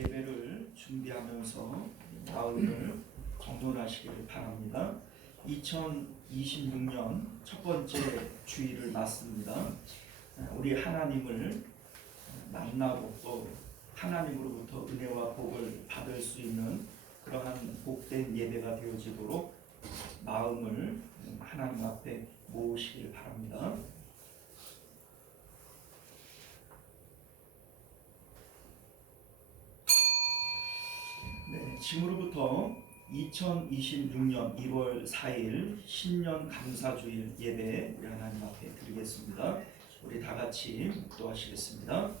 예배를 준비하면서 마음을 정돈하시길 바랍니다. 2026년 첫 번째 주일을 맞습니다. 우리 하나님을 만나고 또 하나님으로부터 은혜와 복을 받을 수 있는 그러한 복된 예배가 되어지도록 마음을 하나님 앞에 모으시길 바랍니다. 지금으로부터 2026년 1월 4일 신년 감사주일 예배 우리 하나님 앞에 드리겠습니다. 우리 다 같이 묵도하시겠습니다.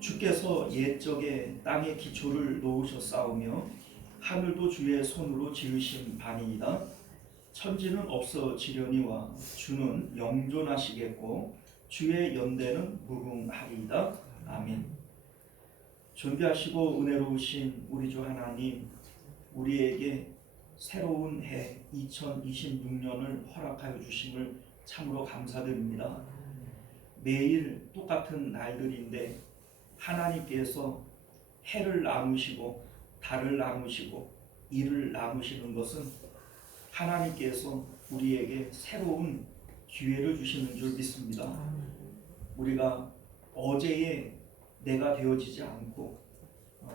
주께서 옛적에 땅의 기초를 놓으셨사오며 하늘도 주의 손으로 지으신 바니이다. 천지는 없어지려니와 주는 영존하시겠고 주의 연대는 무궁하리이다. 아멘. 존귀하시고 은혜로우신 우리 주 하나님, 우리에게 새로운 해 2026년을 허락하여 주심을 참으로 감사드립니다. 매일 똑같은 날들인데 하나님께서 해를 나누시고 달을 나누시고 일을 나누시는 것은 하나님께서 우리에게 새로운 기회를 주시는 줄 믿습니다. 우리가 어제의 내가 되어지지 않고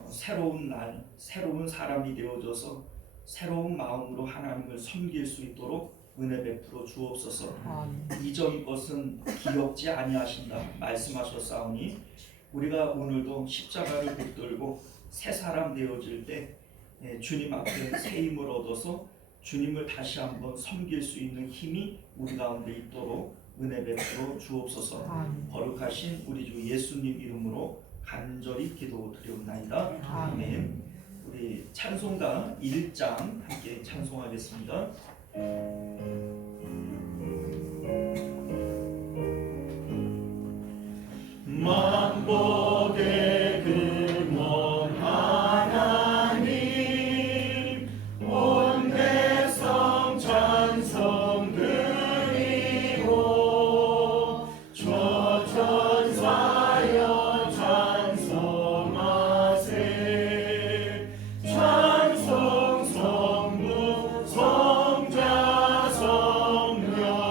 새로운 날, 새로운 사람이 되어져서 새로운 마음으로 하나님을 섬길 수 있도록 은혜 베풀어 주옵소서. 이전 것은 기억지 아니하신다 말씀하셨사오니 우리가 오늘도 십자가를 붙들고 새 사람 되어질 때 주님 앞에 새 힘을 얻어서 주님을 다시 한번 섬길 수 있는 힘이 우리 가운데 있도록 은혜 베풀어 주옵소서. 거룩하신 우리 주 예수님 이름으로 간절히 기도드리옵나이다. 아멘. 우리 찬송가 1장 함께 찬송하겠습니다. 만복의 근원 하나님, 온 백성 찬송 드리고 초천사여 찬송하세. 찬송 성부 성자 성령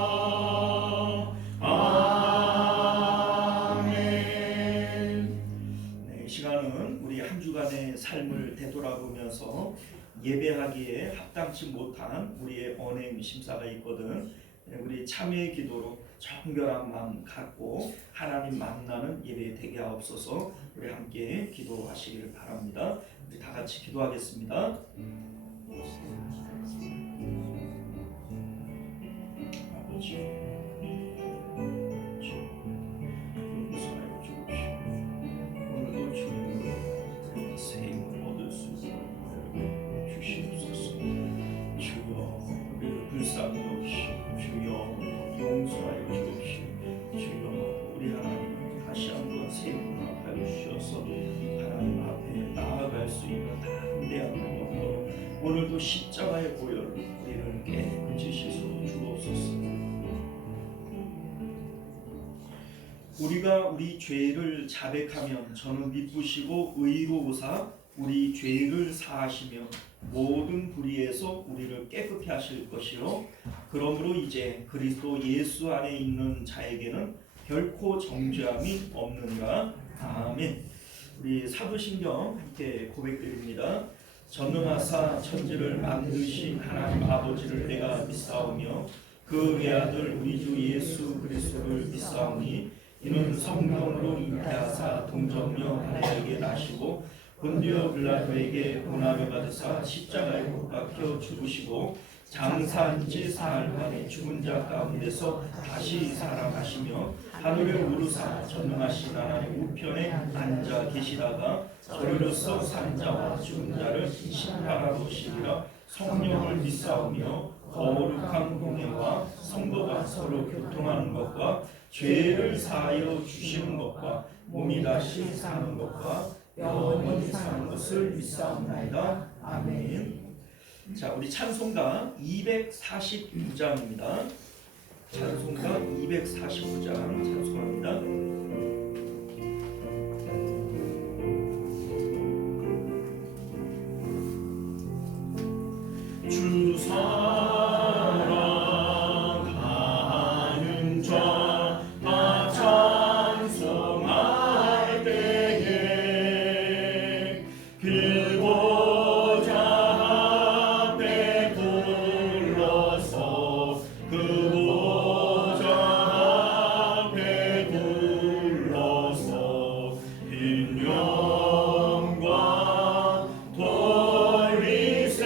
삶을 되돌아보면서 예배하기에 합당치 못한 우리의 언행 심사가 있거든. 우리 참회의 기도로 정결한 마음 갖고 하나님 만나는 예배 되게 하옵소서. 우리 함께 기도하시길 바랍니다. 우리 다 같이 기도하겠습니다. 아버지, 용서하여 주옵시오. 주여, 우리 하나님 다시 한번 새 힘을 하여 주셔서 하나님 앞에 나아갈 수 있는 담대한 마음으로 오늘도 십자가의 보혈로 우리를 깨끗이 씻어 주옵소서. 우리가 우리 죄를 자백하면 저는 미쁘시고 의로우사 우리 죄를 사하시며 모든 불의에서 우리를 깨끗게 하실 것이요 그러므로 이제 그리스도 예수 안에 있는 자에게는 결코 정죄함이 없느니라. 아멘. 우리 사도신경 함께 고백드립니다. 전능하사 천지를 만드신 하나님 아버지를 내가 믿사오며 그 외아들 우리 주 예수 그리스도를 믿사오니 이는 성령으로 잉태하사 동정녀 마리아에게 나시고 본디오 빌라도에게 고난을 받으사 십자가에 못 박혀 죽으시고 장사한 지 사흘 만에 죽은 자 가운데서 다시 살아나시며 하늘에 오르사 전능하신 하나님 우편에 앉아 계시다가 저리로서 산 자와 죽은 자를 심판하러 오시리라. 성령을 믿사오며 거룩한 공예와 성도가 서로 교통하는 것과 죄를 사하여 주시는 것과 몸이 다시 사는 것과 영원히 사는 것을 믿사옵나이다. 아멘. 자, 우리 찬송가 249장입니다. 찬송가 249장 찬송합니다. 주 사랑하는 자 다 찬송할 때에 그보자 앞에 불러서 그보자 앞에 불러서 빈 영광 돌리세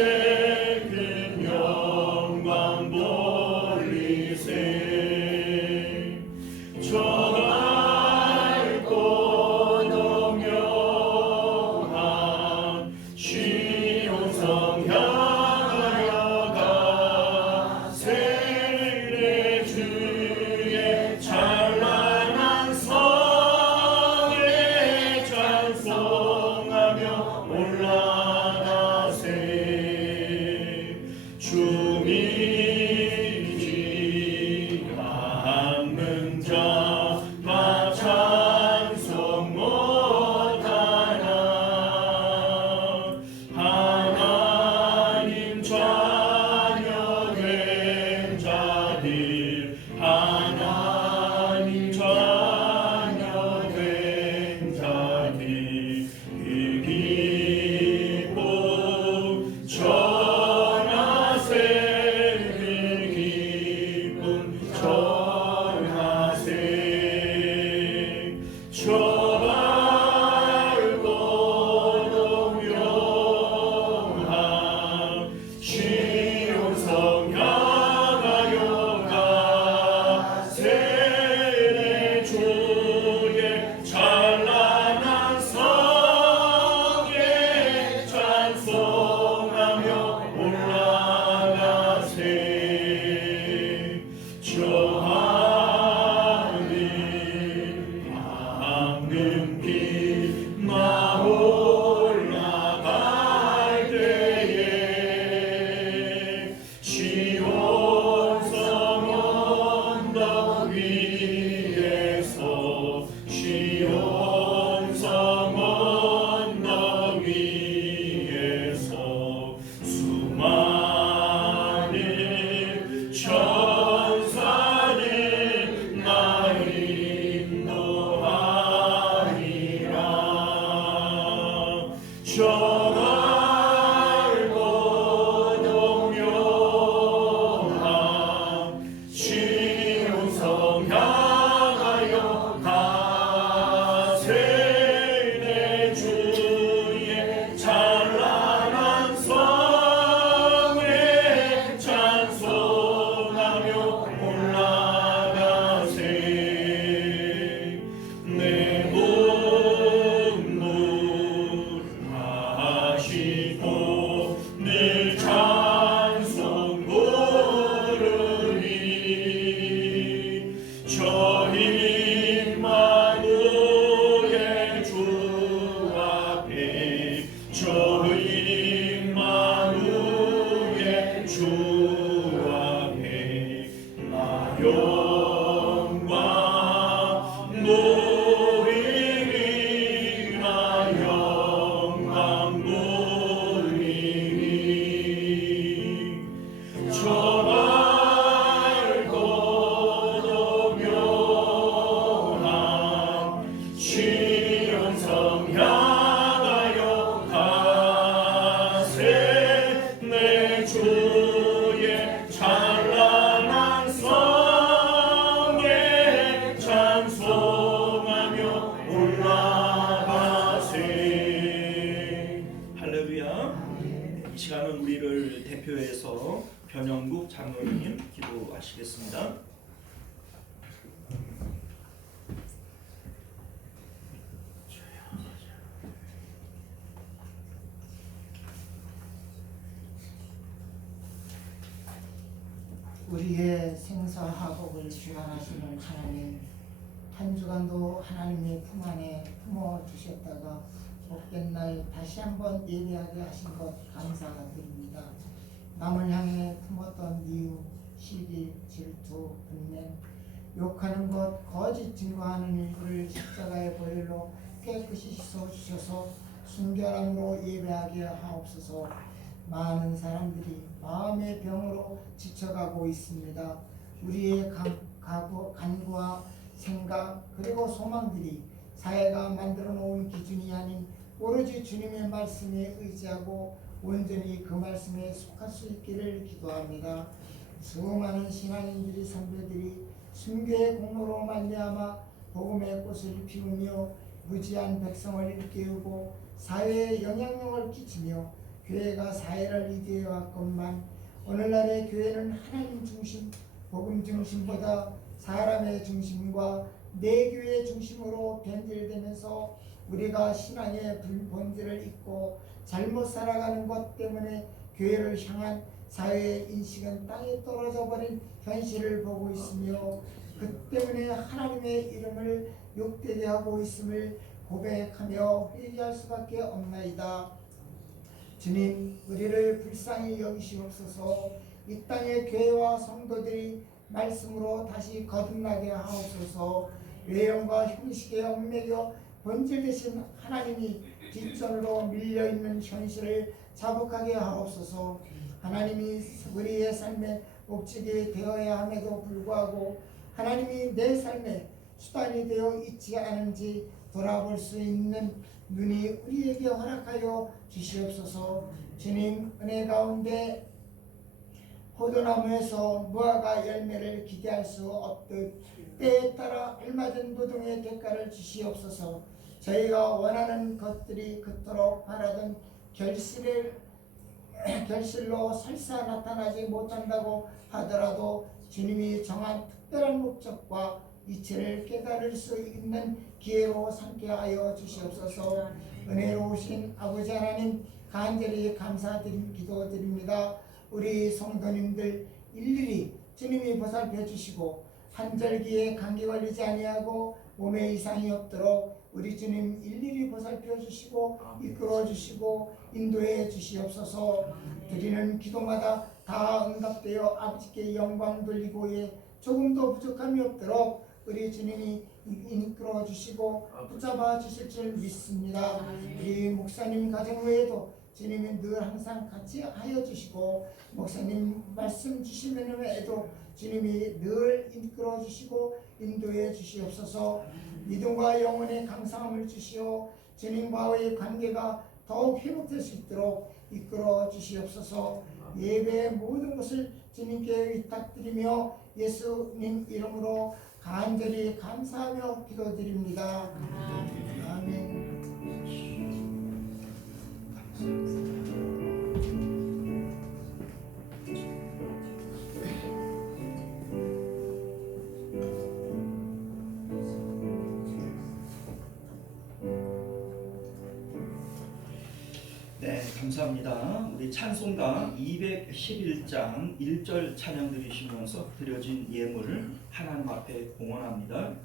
큰 영광 돌리세 저 밝고 농영한 시온성 향하여 가세 주의 찬란한 성에 찬송하며 올라가세 주 믿지 않는 자 다 찬송 못하나 하나님 자녀 된 자들 하나님 자녀 된 자들 그 기쁨 전하세 그 기쁨 전하세 저 밝고 동영한 시온성 향하여 가세 내 주의 찬란한 성에 찬송하며 올라가세 저 하늘 황금빛 나 올라갈 때에 시온성 언덕 위에서 시온성 언덕 위에서 수많은 천사들 나를 인도하리라 저 밝고 동영한 시온성 향하여 가세 내 주의 찬란한 성에 찬송하며 올라가세 내 눈물 하시고 늘 찬송 부르리 저 임마누엘 주 앞에 저 임마누엘 주 앞에 나 영광 돌리리 나 영광 돌리리 저 밝고 동영한 시온성 향하여 가세 내 주의 찬란한 성에 찬송하며 올라가세 할렐루야. 이 시간은 우리를 대표해서 변영국 장로님 기도하시겠습니다. 우리를 주관하시는 하나님, 한 주간도 하나님의 품 안에 품어 주셨다가 복된 날 다시 한번 예배하게 하신 것 감사드립니다. 남을 향해 품었던 미움, 시기, 질투, 분냄, 욕하는 것, 거짓 증거하는 일들을 십자가의 보혈로 깨끗이 씻어주셔서 순결함으로 예배하게 하옵소서. 많은 사람들이 마음의 병으로 지쳐가고 있습니다. 우리의 간구와 생각 그리고 소망들이 사회가 만들어 놓은 기준이 아닌 오로지 주님의 말씀에 의지하고 온전히 그 말씀에 속할 수 있기를 기도합니다. 수많은 신앙인들이 선배들이 순교의 공로로 말미암아 복음의 꽃을 피우며 무지한 백성을 일깨우고 사회에 영향력을 끼치며 교회가 사회를 이루어 왔건만 오늘날의 교회는 하나님 중심, 복음 중심보다 사람의 중심과 내 교회 중심으로 변질되면서 우리가 신앙의 본질을 잊고 잘못 살아가는 것 때문에 교회를 향한 사회의 인식은 땅에 떨어져 버린 현실을 보고 있으며 그 때문에 하나님의 이름을 욕되게 하고 있음을 고백하며 회개할 수밖에 없나이다. 주님, 우리를 불쌍히 여기시옵소서. 이 땅의 교회와 성도들이 말씀으로 다시 거듭나게 하옵소서. 외형과 형식에 얽매여 본질 되신 하나님이 뒷전으로 밀려있는 현실을 자복하게 하옵소서. 하나님이 우리의 삶에 목적이 되어야 함에도 불구하고 하나님이 내 삶의 수단이 되어 있지 않은지 돌아볼 수 있는 눈이 우리에게 허락하여 주시옵소서. 주님, 은혜 가운데 포도나무에서 무화과 열매를 기대할 수 없듯 때에 따라 알맞은 노동의 대가를 주시옵소서. 저희가 원하는 것들이 그토록 바라던 결실로 설사 나타나지 못한다고 하더라도 주님이 정한 특별한 목적과 이치를 깨달을 수 있는 기회로 삼게 하여 주시옵소서. 은혜로우신 아버지 하나님, 간절히 감사드린 기도드립니다. 우리 성도님들 일일이 주님이 보살펴 주시고 한절기에 감기 걸리지 아니하고 몸에 이상이 없도록 우리 주님 일일이 보살펴 주시고 이끌어 주시고 인도해 주시옵소서. 드리는 기도마다 다 응답되어 아버지께 영광 돌리고 조금도 부족함이 없도록 우리 주님이 이끌어 주시고 붙잡아 주실 줄 믿습니다. 우리 목사님 가정 외에도 주님이 늘 항상 같이 하여 주시고 목사님 말씀 주시는 외에도 주님이 늘 이끌어 주시고 인도해 주시옵소서. 믿음과 영혼의 강성함을 주시어 주님과의 관계가 더욱 회복될 수 있도록 이끌어 주시옵소서. 예배의 모든 것을 주님께 위탁드리며 예수님 이름으로 간절히 감사하며 기도드립니다. 아멘. 네, 감사합니다. 우리 찬송가 211장 1절 찬양 드리시면서 드려진 예물 하나님 앞에 공헌합니다.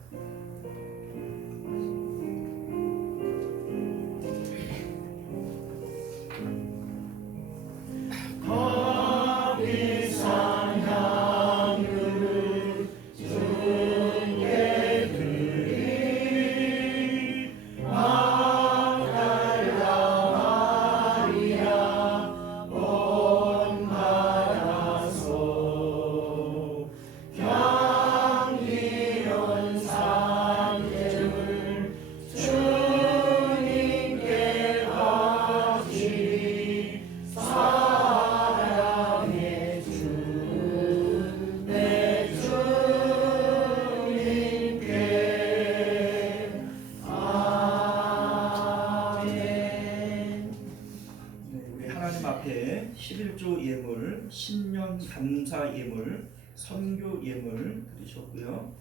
앞에 11조 예물, 신년 감사 예물, 선교 예물 드리셨고요.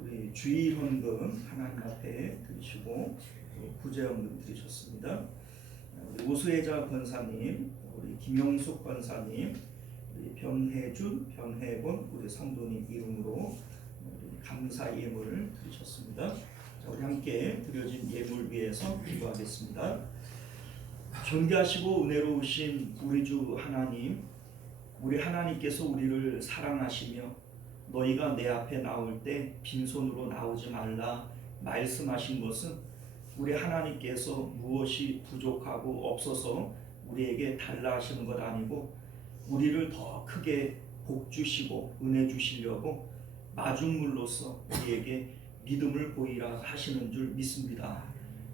우리 주일 헌금 하나님 앞에 드리시고 구제 헌금 드리셨습니다. 우리 오수혜자 권사님, 우리 김영숙 권사님, 우리 우리 변혜준, 변혜곤 우리 성도님 이름으로 우리 감사 예물을 드리셨습니다. 자, 우리 함께 드려진 예물 위해서 기도하겠습니다. 존귀하시고 은혜로우신 우리 주 하나님, 우리 하나님께서 우리를 사랑하시며 너희가 내 앞에 나올 때 빈손으로 나오지 말라 말씀하신 것은 우리 하나님께서 무엇이 부족하고 없어서 우리에게 달라 하시는 것 아니고 우리를 더 크게 복 주시고 은혜 주시려고 마중물로서 우리에게 믿음을 보이라 하시는 줄 믿습니다.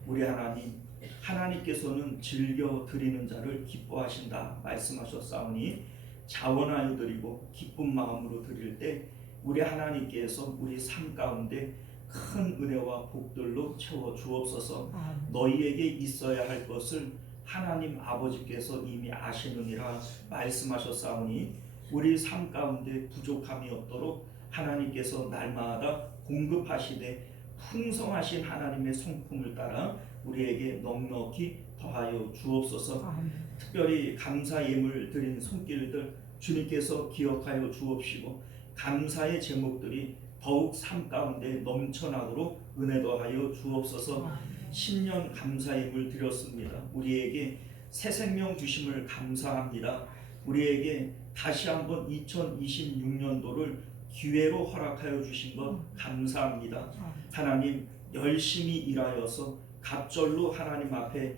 우리 하나님, 하나님께서는 즐겨 드리는 자를 기뻐하신다 말씀하셨사오니 자원하여 드리고 기쁜 마음으로 드릴 때 우리 하나님께서 우리 삶 가운데 큰 은혜와 복들로 채워 주옵소서. 너희에게 있어야 할 것을 하나님 아버지께서 이미 아시느니라 말씀하셨사오니 우리 삶 가운데 부족함이 없도록 하나님께서 날마다 공급하시되 풍성하신 하나님의 성품을 따라 우리에게 넉넉히 더하여 주옵소서. 특별히 감사 예물 드린 손길들 주님께서 기억하여 주옵시고 감사의 제목들이 더욱 삶 가운데 넘쳐나도록 은혜 더하여 주옵소서. 신년 감사 예물 드렸습니다. 우리에게 새 생명 주심을 감사합니다. 우리에게 다시 한번 2026년도를 기회로 허락하여 주신 것 감사합니다. 하나님, 열심히 일하여서 갑절로 하나님 앞에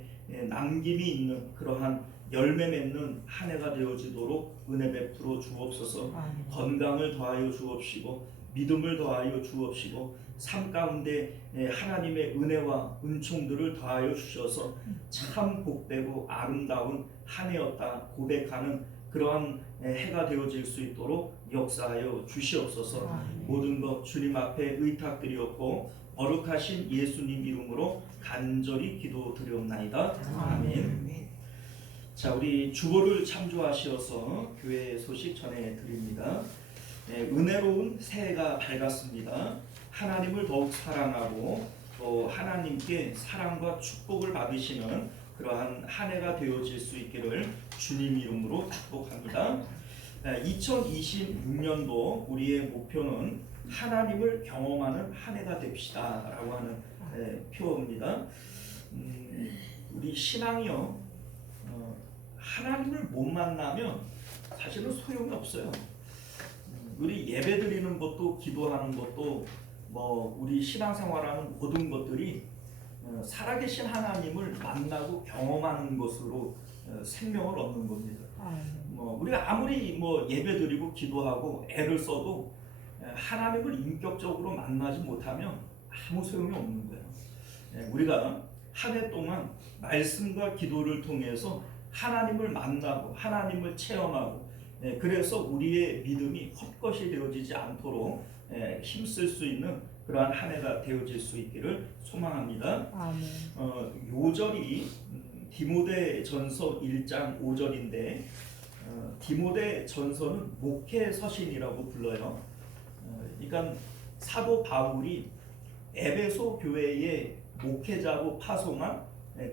남김이 있는 그러한 열매 맺는 한 해가 되어지도록 은혜 베풀어 주옵소서. 건강을 더하여 주옵시고 믿음을 더하여 주옵시고 삶 가운데 하나님의 은혜와 은총들을 더하여 주셔서 참 복되고 아름다운 한 해였다 고백하는 그러한 해가 되어질 수 있도록 역사하여 주시옵소서. 모든 것 주님 앞에 의탁드리었고 거룩하신 예수님 이름으로 간절히 기도드리옵나이다. 아멘. 자, 우리 주보를 참조하시어서 교회 소식 전해드립니다. 은혜로운 새해가 밝았습니다. 하나님을 더욱 사랑하고 또 하나님께 사랑과 축복을 받으시는 그러한 한 해가 되어질 수 있기를 주님 이름으로 축복합니다. 2026년도 우리의 목표는 하나님을 경험하는 한 해가 됩시다 라고 하는 표어입니다. 우리 신앙이요, 하나님을 못 만나면 사실은 소용이 없어요. 우리 예배 드리는 것도 기도하는 것도 우리 신앙생활하는 모든 것들이 살아계신 하나님을 만나고 경험하는 것으로 생명을 얻는 겁니다. 우리가 아무리 예배 드리고 기도하고 애를 써도 하나님을 인격적으로 만나지 못하면 아무 소용이 없는 거예요. 우리가 한 해 동안 말씀과 기도를 통해서 하나님을 만나고 하나님을 체험하고 그래서 우리의 믿음이 헛것이 되어지지 않도록 힘쓸 수 있는 그러한 한 해가 되어질 수 있기를 소망합니다. 요절이 디모데전서 1장 5절인데 디모데전서는 목회서신이라고 불러요. 그러니까 사도 바울이 에베소 교회의 목회자로 파송한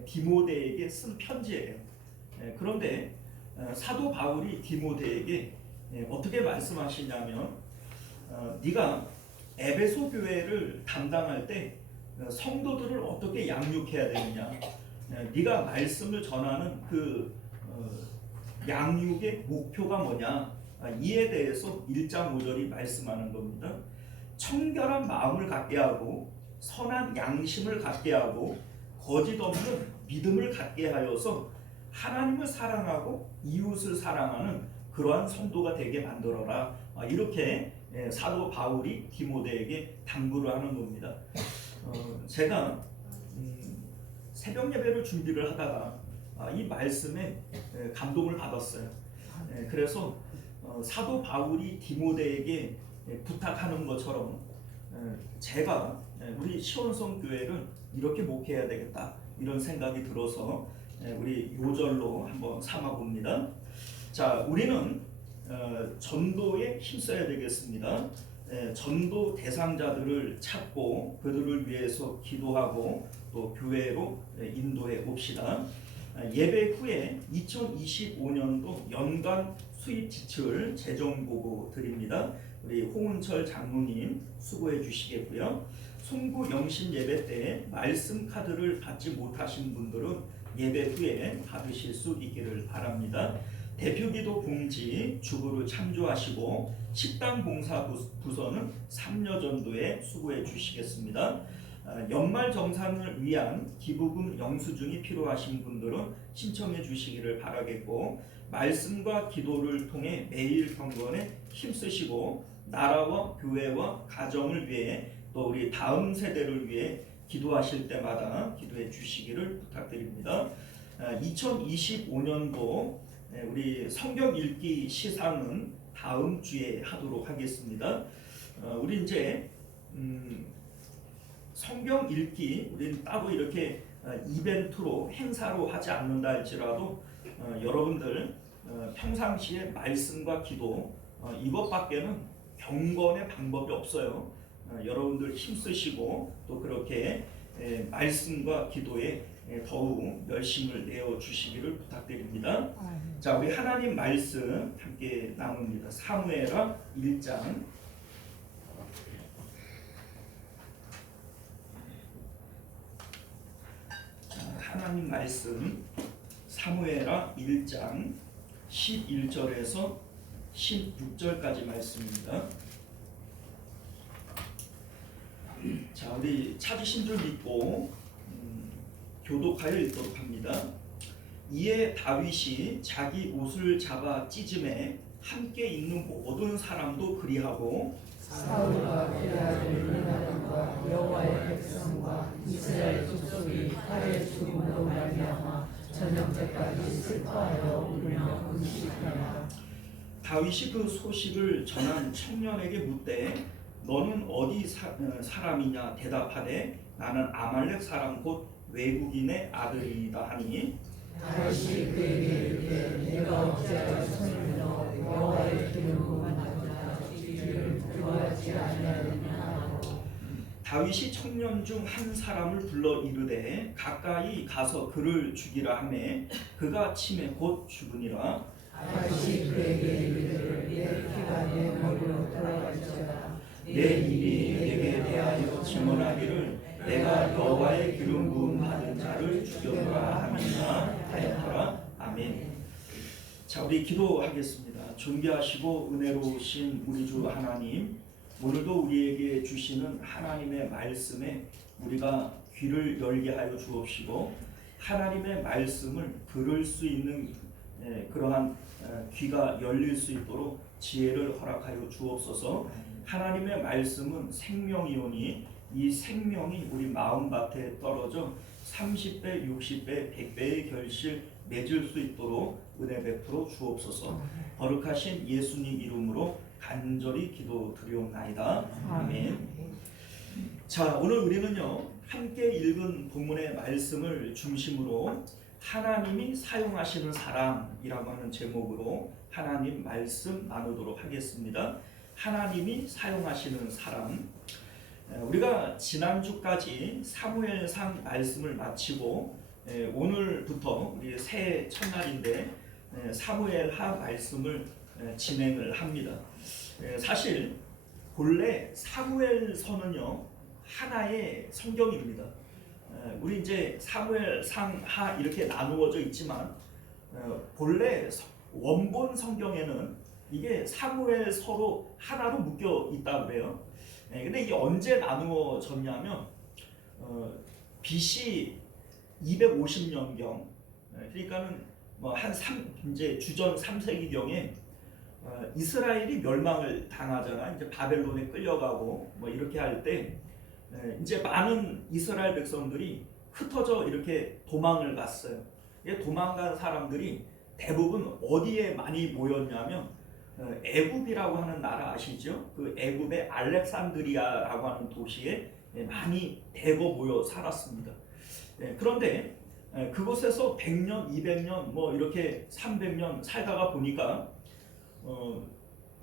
디모데에게 쓴 편지예요. 그런데 사도 바울이 디모데에게 어떻게 말씀하시냐면 네가 에베소 교회를 담당할 때 성도들을 어떻게 양육해야 되느냐, 네가 말씀을 전하는 그 양육의 목표가 뭐냐, 이에 대해서 1장 5절이 말씀하는 겁니다. 청결한 마음을 갖게 하고 선한 양심을 갖게 하고 거짓 없는 믿음을 갖게 하여서 하나님을 사랑하고 이웃을 사랑하는 그러한 성도가 되게 만들어라. 이렇게 사도 바울이 디모데에게 당부를 하는 겁니다. 제가 새벽 예배를 준비를 하다가 이 말씀에 감동을 받았어요. 그래서 사도 바울이 디모데에게 부탁하는 것처럼 제가 우리 시온성 교회를 이렇게 목회해야 되겠다 이런 생각이 들어서 우리 요절로 한번 삼아 봅니다. 자, 우리는 전도에 힘써야 되겠습니다. 전도 대상자들을 찾고 그들을 위해서 기도하고 또 교회로 인도해 봅시다. 예배 후에 2025년도 연간 수입 지출 재정 보고 드립니다. 우리 홍은철 장로님 수고해 주시겠고요. 송구 영신 예배 때 말씀 카드를 받지 못하신 분들은 예배 후에 받으실 수 있기를 바랍니다. 대표기도 봉지 주부로 참조하시고 식당 봉사 부서는 3여 전도에 수고해 주시겠습니다. 연말 정산을 위한 기부금 영수증이 필요하신 분들은 신청해 주시기를 바라겠고, 말씀과 기도를 통해 매일 경건에 힘쓰시고 나라와 교회와 가정을 위해 또 우리 다음 세대를 위해 기도하실 때마다 기도해 주시기를 부탁드립니다. 2025년도 우리 성경 읽기 시상은 다음 주에 하도록 하겠습니다. 우리 이제 성경 읽기 우리는 따로 이렇게 이벤트로 행사로 하지 않는다 할지라도 여러분들 평상시에 말씀과 기도 이것밖에는 경건의 방법이 없어요. 여러분들 힘쓰시고 또 그렇게 말씀과 기도에 더욱 열심을 내어 주시기를 부탁드립니다. 자, 우리 하나님 말씀 함께 나눕니다. 사무엘하 1장. 하나님 말씀 사무엘하 1장 11절에서 16절까지 말씀입니다. 자, 우리 찾으신 줄 믿고 교독하여 읽도록 합니다. 이에 다윗이 자기 옷을 잡아 찢음에 함께 있는 모든 사람도 그리하고 사울과 그의 아들 요나단과 여호와의 백성과 이스라엘 족속이 칼의 죽음으로 말미암아 저녁 때까지 슬퍼하여 울며 금식하라. 다윗이 그 소식을 전한 청년에게 묻되 너는 어디 사람이냐 대답하되 나는 아말렉 사람 곧 외국인의 아들이다 하니 다윗이 그에게 이르되 내가 어찌하여 손을 들어 여호와의 기름 부은 이를 구하지 아니하느냐 하고 다윗이 청년 중 한 사람을 불러 이르되 가까이 가서 그를 죽이라 하매 그가 치매 곧 죽으니라. 다윗이 그에게 이르되 내 피가 내 머리로 돌아갈지어다 내 입이 내게 대하여 증언하기를 내가 여호와의 기름 부음 받은 자를 죽여라 하느니라 하였더라. 아멘. 자, 우리 기도하겠습니다. 존귀하시고 은혜로우신 우리 주 하나님, 오늘도 우리에게 주시는 하나님의 말씀에 우리가 귀를 열게 하여 주옵시고 하나님의 말씀을 들을 수 있는 그러한 귀가 열릴 수 있도록 지혜를 허락하여 주옵소서. 하나님의 말씀은 생명이오니 이 생명이 우리 마음밭에 떨어져 30배, 60배, 100배의 결실 맺을 수 있도록 은혜 베풀어 주옵소서. 거룩하신 예수님 이름으로 간절히 기도드리옵나이다. 아멘. 자, 오늘 우리는요 함께 읽은 본문의 말씀을 중심으로 하나님이 사용하시는 사람이라고 하는 제목으로 하나님 말씀 나누도록 하겠습니다. 하나님이 사용하시는 사람. 우리가 지난주까지 사무엘상 말씀을 마치고 오늘부터 우리 새해 첫날인데 사무엘하 말씀을 진행을 합니다. 사실 본래 사무엘서는요 하나의 성경입니다. 우리 이제 사무엘상하 이렇게 나누어져 있지만 본래 원본 성경에는 이게 사무엘서로 하나로 묶여 있다고 그래요. 근데 이게 언제 나누어졌냐면 BC 250년경, 그러니까는 이제 주전 3세기경에 이스라엘이 멸망을 당하잖아. 이제 바벨론에 끌려가고 이렇게 할 때 이제 많은 이스라엘 백성들이 흩어져 이렇게 도망을 갔어요. 도망간 사람들이 대부분 어디에 많이 모였냐면 애굽이라고 하는 나라 아시죠? 그 애굽의 알렉산드리아라고 하는 도시에 많이 대거 모여 살았습니다. 그런데 그곳에서 100년, 200년, 이렇게 300년 살다가 보니까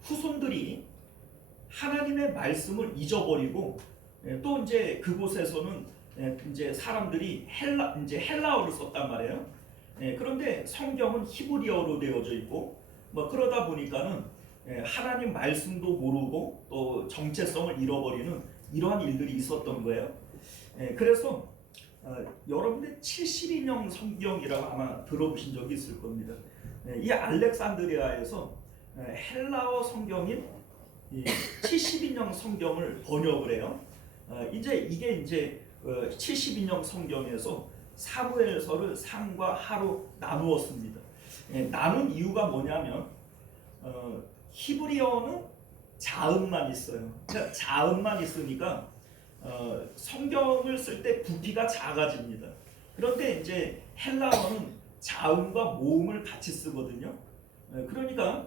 후손들이 하나님의 말씀을 잊어버리고 또 이제 그곳에서는 이제 사람들이 헬라어를 썼단 말이에요. 그런데 성경은 히브리어로 되어져 있고 뭐 그러다 보니까는 하나님 말씀도 모르고 또 정체성을 잃어버리는 이러한 일들이 있었던 거예요. 그래서 여러분들 70인형 성경이라고 아마 들어보신 적이 있을 겁니다. 이 알렉산드리아에서 헬라어 성경인 70인형 성경을 번역을 해요. 이게 이제 70인형 성경에서 사무엘서를 상과 하로 나누었습니다. 나눈 이유가 뭐냐면 히브리어는 자음만 있어요. 그러니까 자음만 있으니까 성경을 쓸 때 부피가 작아집니다. 그런데 이제 헬라어는 자음과 모음을 같이 쓰거든요. 그러니까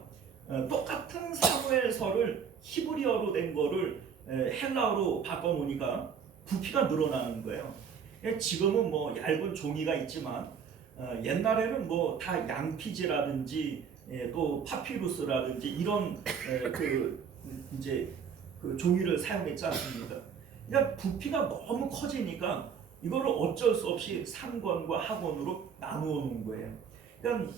똑같은 사무엘서를 히브리어로 된 거를 헬라어로 바꿔놓으니까 부피가 늘어나는 거예요. 지금은 뭐 얇은 종이가 있지만 옛날에는 뭐 다 양피지라든지 또 파피루스라든지 이런 이제 그 종이를 사용했지 않습니까? 그러니까 부피가 너무 커지니까 이거를 어쩔 수 없이 상권과 하권으로 나누어 놓은 거예요. 그러니까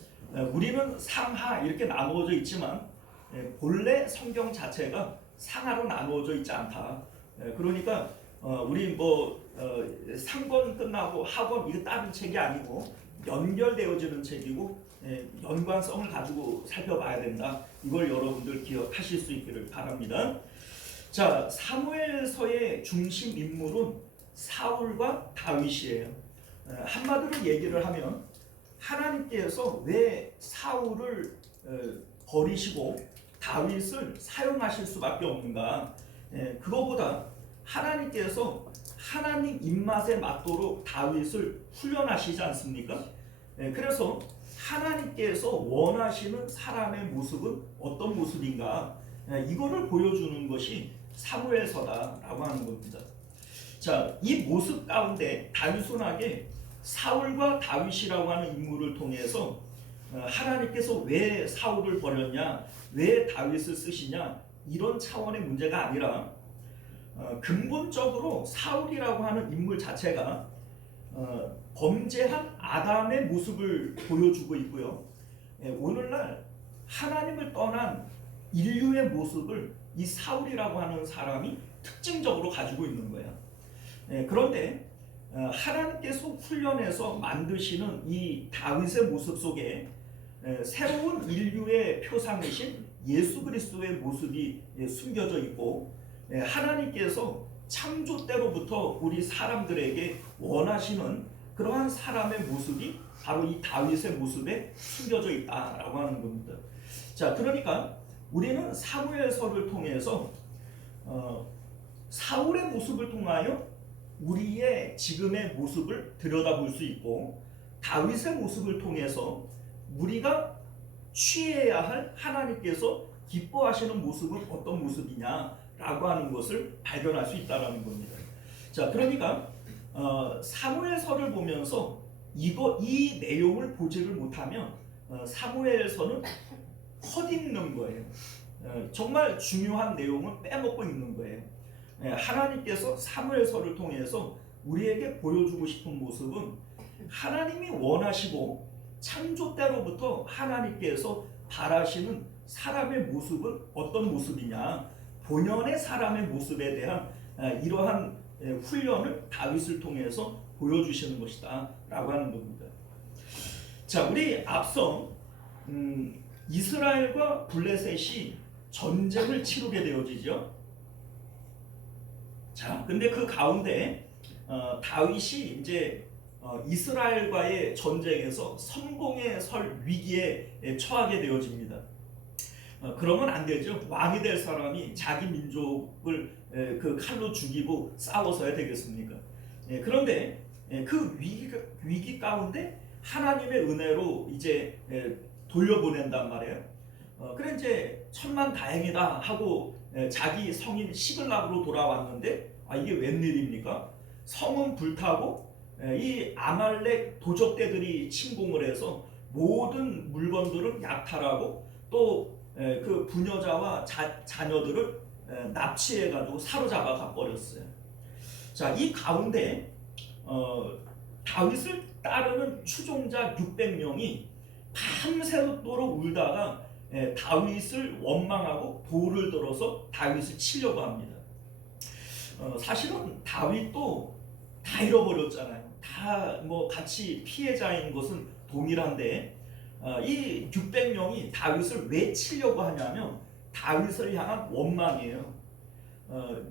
우리는 상하 이렇게 나누어져 있지만 본래 성경 자체가 상하로 나누어져 있지 않다. 그러니까 우리 뭐 상권 끝나고 하권 이거 다른 책이 아니고 연결되어지는 책이고 연관성을 가지고 살펴봐야 된다. 이걸 여러분들 기억하실 수 있기를 바랍니다. 자, 사무엘서의 중심 인물은 사울과 다윗이에요. 한마디로 얘기를 하면 하나님께서 왜 사울을 버리시고 다윗을 사용하실 수밖에 없는가? 그거보다 하나님께서 하나님 입맛에 맞도록 다윗을 훈련하시지 않습니까? 그래서 하나님께서 원하시는 사람의 모습은 어떤 모습인가? 이거를 보여주는 것이 사무엘서다라고 하는 겁니다. 자, 이 모습 가운데 단순하게 사울과 다윗이라고 하는 인물을 통해서 하나님께서 왜 사울을 버렸냐, 왜 다윗을 쓰시냐 이런 차원의 문제가 아니라 근본적으로 사울이라고 하는 인물 자체가 범죄한 아담의 모습을 보여주고 있고요. 오늘날 하나님을 떠난 인류의 모습을 이 사울이라고 하는 사람이 특징적으로 가지고 있는 거예요. 그런데 하나님께서 훈련해서 만드시는 이 다윗의 모습 속에 새로운 인류의 표상이신 예수 그리스도의 모습이 숨겨져 있고 하나님께서 창조 때로부터 우리 사람들에게 원하시는 그러한 사람의 모습이 바로 이 다윗의 모습에 숨겨져 있다라고 하는 겁니다. 자, 그러니까 우리는 사무엘서를 통해서 사울의 모습을 통하여 우리의 지금의 모습을 들여다볼 수 있고 다윗의 모습을 통해서 우리가 취해야 할 하나님께서 기뻐하시는 모습은 어떤 모습이냐라고 하는 것을 발견할 수 있다는 겁니다. 자, 그러니까 사무엘서를 보면서 이 내용을 보지를 못하면 사무엘서는 헛있는 거예요. 정말 중요한 내용은 빼먹고 있는 거예요. 하나님께서 사무엘서를 통해서 우리에게 보여주고 싶은 모습은 하나님이 원하시고 창조 때로부터 하나님께서 바라시는 사람의 모습은 어떤 모습이냐, 본연의 사람의 모습에 대한 이러한 훈련을 다윗을 통해서 보여주시는 것이다 라고 하는 겁니다. 자, 우리 앞서 이스라엘과 블레셋이 전쟁을 치르게 되어지죠. 자, 근데 그 가운데 다윗이 이제 이스라엘과의 전쟁에서 성공에 설 위기에 처하게 되어집니다. 그러면 안 되죠. 왕이 될 사람이 자기 민족을 그 칼로 죽이고 싸워서야 되겠습니까? 그런데 그 위기 가운데 하나님의 은혜로 이제 돌려보낸단 말이에요. 그래 이제 천만다행이다 하고 자기 성인 시글락으로 돌아왔는데 이게 웬일입니까? 성은 불타고 이 아말렉 도적대들이 침공을 해서 모든 물건들은 약탈하고 또 그 부녀자와 자녀들을 납치해가지고 사로잡아 가버렸어요. 자, 이 가운데 다윗을 따르는 추종자 600명이 밤새도록 울다가 다윗을 원망하고 돌을 들어서 다윗을 치려고 합니다. 사실은 다윗도 다 잃어버렸잖아요. 다 뭐 같이 피해자인 것은 동일한데 이 600명이 다윗을 왜 치려고 하냐면 다윗을 향한 원망이에요.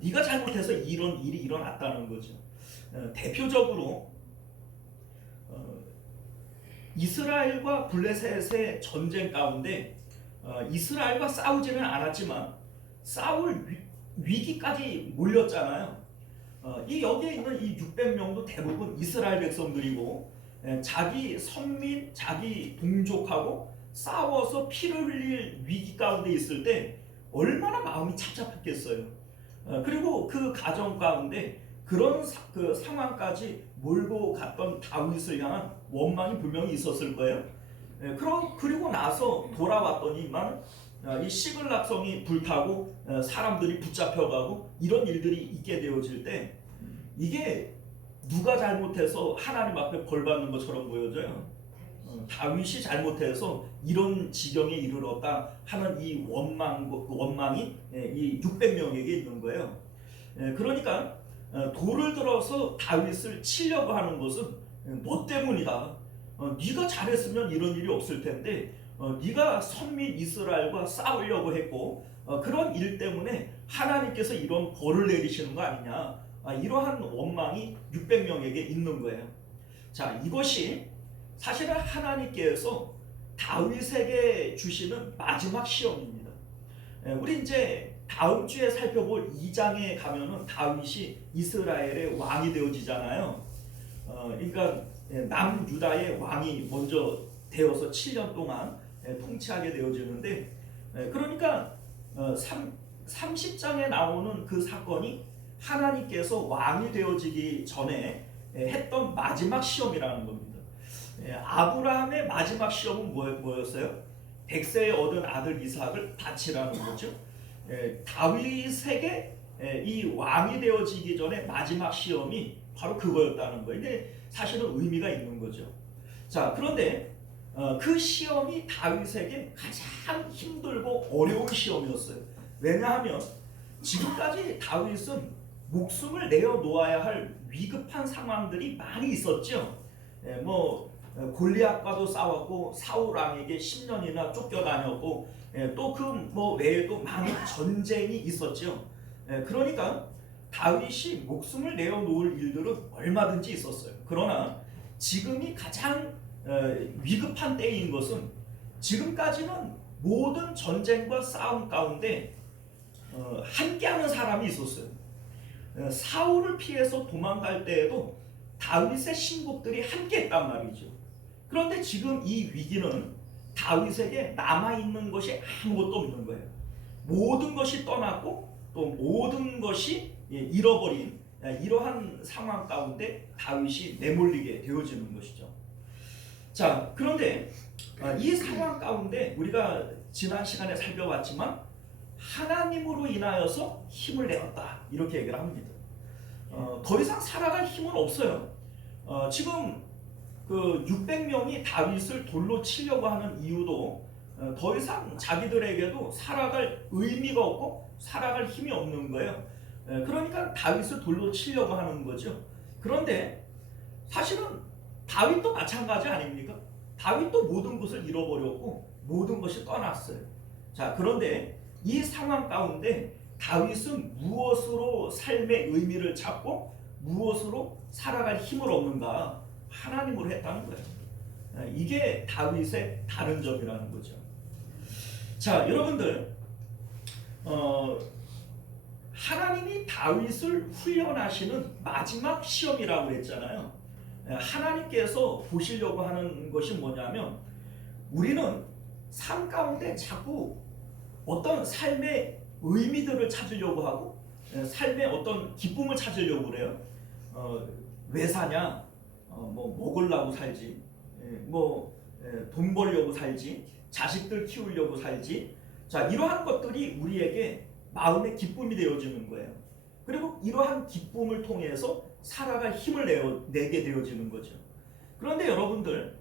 네가 잘못해서 이런 일이 일어났다는 거죠. 대표적으로 이스라엘과 블레셋의 전쟁 가운데 이스라엘과 싸우지는 않았지만 싸울 위기까지 몰렸잖아요. 이 여기에 있는 이 600명도 대부분 이스라엘 백성들이고 자기 선민, 자기 동족하고 싸워서 피를 흘릴 위기 가운데 있을 때 얼마나 마음이 착잡했겠어요. 그리고 그 가정 가운데 그런 그 상황까지 몰고 갔던 다윗을 향한 원망이 분명히 있었을 거예요. 그리고 나서 돌아왔더니만 이 시글락성이 불타고 사람들이 붙잡혀가고 이런 일들이 있게 되어질 때 이게 누가 잘못해서 하나님 앞에 벌받는 것처럼 보여져요. 다윗이 잘못해서 이런 지경에 이르렀다 하는 이 원망이 이 600명에게 있는 거예요. 그러니까 돌을 들어서 다윗을 치려고 하는 것은 너 때문이다. 네가 잘했으면 이런 일이 없을 텐데 네가 선민 이스라엘과 싸우려고 했고 그런 일 때문에 하나님께서 이런 벌을 내리시는 거 아니냐. 이러한 원망이 600명에게 있는 거예요. 자, 이것이 사실은 하나님께서 다윗에게 주시는 마지막 시험입니다. 우리 이제 다음 주에 살펴볼 2장에 가면은 다윗이 이스라엘의 왕이 되어지잖아요. 그러니까 남유다의 왕이 먼저 되어서 7년 동안 통치하게 되어지는데, 그러니까 30장에 나오는 그 사건이 하나님께서 왕이 되어지기 전에 했던 마지막 시험이라는 겁니다. 아브라함의 마지막 시험은 뭐였어요? 100세에 얻은 아들 이삭을 바치라는 거죠. 다윗에게 이 왕이 되어지기 전에 마지막 시험이 바로 그거였다는 거예요. 이게 사실은 의미가 있는 거죠. 자, 그런데 그 시험이 다윗에게 가장 힘들고 어려운 시험이었어요. 왜냐하면 지금까지 다윗은 목숨을 내어놓아야 할 위급한 상황들이 많이 있었죠. 골리앗과도 싸웠고 사울 왕에게 10년이나 쫓겨다녔고 또 그 외에도 많은 전쟁이 있었죠. 그러니까 다윗이 목숨을 내어놓을 일들은 얼마든지 있었어요. 그러나 지금이 가장 위급한 때인 것은 지금까지는 모든 전쟁과 싸움 가운데 함께하는 사람이 있었어요. 사울을 피해서 도망갈 때에도 다윗의 신복들이 함께했단 말이죠. 그런데 지금 이 위기는 다윗에게 남아있는 것이 아무것도 없는 거예요. 모든 것이 떠났고 또 모든 것이 잃어버린 이러한 상황 가운데 다윗이 내몰리게 되어지는 것이죠. 자, 그런데 이 상황 가운데 우리가 지난 시간에 살펴봤지만 하나님으로 인하여서 힘을 내었다 이렇게 얘기를 합니다. 더 이상 살아갈 힘은 없어요. 지금 그 600명이 다윗을 돌로 치려고 하는 이유도 더 이상 자기들에게도 살아갈 의미가 없고 살아갈 힘이 없는 거예요. 그러니까 다윗을 돌로 치려고 하는 거죠. 그런데 사실은 다윗도 마찬가지 아닙니까? 다윗도 모든 것을 잃어버렸고 모든 것이 떠났어요. 자, 그런데 이 상황 가운데 다윗은 무엇으로 삶의 의미를 찾고 무엇으로 살아갈 힘을 얻는가? 하나님으로 했다는 거예요. 이게 다윗의 다른 점이라는 거죠. 자, 여러분들 하나님이 다윗을 훈련하시는 마지막 시험이라고 했잖아요. 하나님께서 보시려고 하는 것이 뭐냐면 우리는 삶 가운데 자꾸 어떤 삶의 의미들을 찾으려고 하고 삶의 어떤 기쁨을 찾으려고 그래요. 왜 사냐? 먹으려고 살지. 돈 벌려고 살지. 자식들 키우려고 살지. 자, 이러한 것들이 우리에게 마음의 기쁨이 되어지는 거예요. 그리고 이러한 기쁨을 통해서 살아갈 힘을 내게 되어지는 거죠. 그런데 여러분들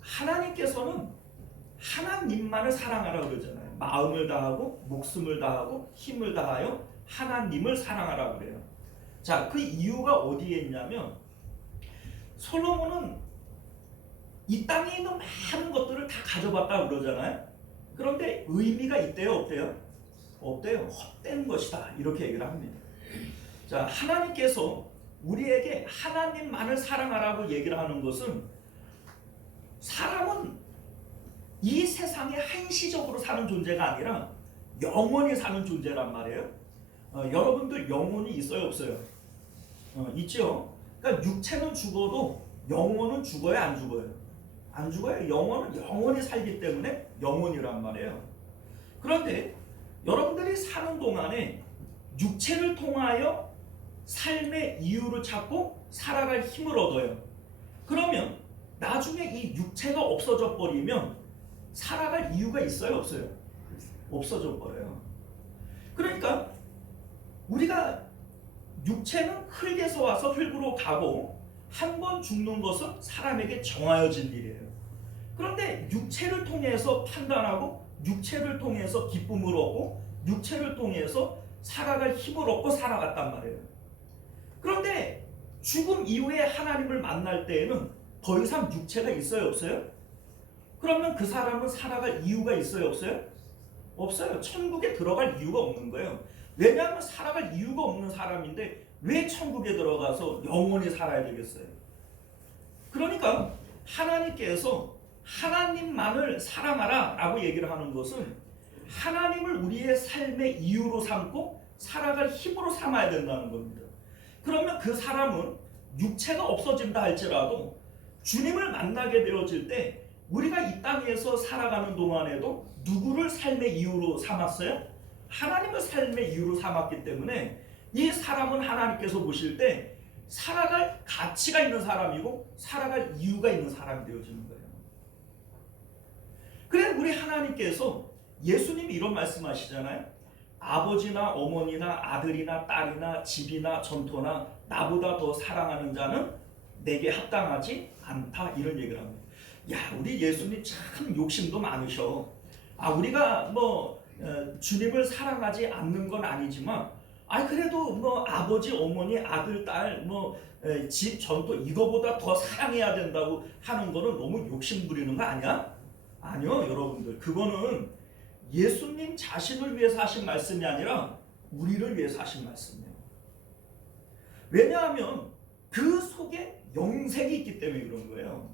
하나님께서는 하나님만을 사랑하라 그러잖아요. 마음을 다하고 목숨을 다하고 힘을 다하여 하나님을 사랑하라 그래요. 자, 그 이유가 어디에 있냐면 솔로몬은 이 땅에 있는 많은 것들을 다 가져봤다 그러잖아요. 그런데 의미가 있대요, 없대요? 없대요. 헛된 것이다 이렇게 얘기를 합니다. 자, 하나님께서 우리에게 하나님만을 사랑하라고 얘기를 하는 것은 사람은 이 세상에 한시적으로 사는 존재가 아니라 영원히 사는 존재란 말이에요. 여러분들 영혼이 있어요, 없어요? 있죠. 그러니까 육체는 죽어도 영혼은 죽어요, 안 죽어요? 안 죽어요. 영혼은 영원히 살기 때문에 영혼이란 말이에요. 그런데 여러분들이 사는 동안에 육체를 통하여 삶의 이유를 찾고 살아갈 힘을 얻어요. 그러면 나중에 이 육체가 없어져 버리면 살아갈 이유가 있어요, 없어요? 없어져 버려요. 그러니까 우리가 육체는 흙에서 와서 흙으로 가고 한 번 죽는 것은 사람에게 정하여진 일이에요. 그런데 육체를 통해서 판단하고 육체를 통해서 기쁨을 얻고 육체를 통해서 살아갈 힘을 얻고 살아갔단 말이에요. 그런데 죽음 이후에 하나님을 만날 때에는 더 이상 육체가 있어요, 없어요? 그러면 그 사람은 살아갈 이유가 있어요, 없어요? 없어요. 천국에 들어갈 이유가 없는 거예요. 왜냐하면 살아갈 이유가 없는 사람인데 왜 천국에 들어가서 영원히 살아야 되겠어요? 그러니까 하나님께서 하나님만을 사랑하라 라고 얘기를 하는 것은 하나님을 우리의 삶의 이유로 삼고 살아갈 힘으로 삼아야 된다는 겁니다. 그러면 그 사람은 육체가 없어진다 할지라도 주님을 만나게 되어질 때 우리가 이 땅에서 살아가는 동안에도 누구를 삶의 이유로 삼았어요? 하나님을 삶의 이유로 삼았기 때문에 이 사람은 하나님께서 보실 때 살아갈 가치가 있는 사람이고 살아갈 이유가 있는 사람이 되어지는 거예요. 그래 우리 하나님께서 예수님이 이런 말씀하시잖아요. 아버지나 어머니나 아들이나 딸이나 집이나 전토나 나보다 더 사랑하는 자는 내게 합당하지 않다 이런 얘기를 합니다. 야, 우리 예수님 참 욕심도 많으셔. 우리가 주님을 사랑하지 않는 건 아니지만 그래도 아버지, 어머니, 아들, 딸, 집, 전토 이거보다 더 사랑해야 된다고 하는 거는 너무 욕심 부리는 거 아니야? 아니요, 여러분들. 그거는 예수님 자신을 위해서 하신 말씀이 아니라 우리를 위해서 하신 말씀이에요. 왜냐하면 그 속에 영생이 있기 때문에 그런 거예요.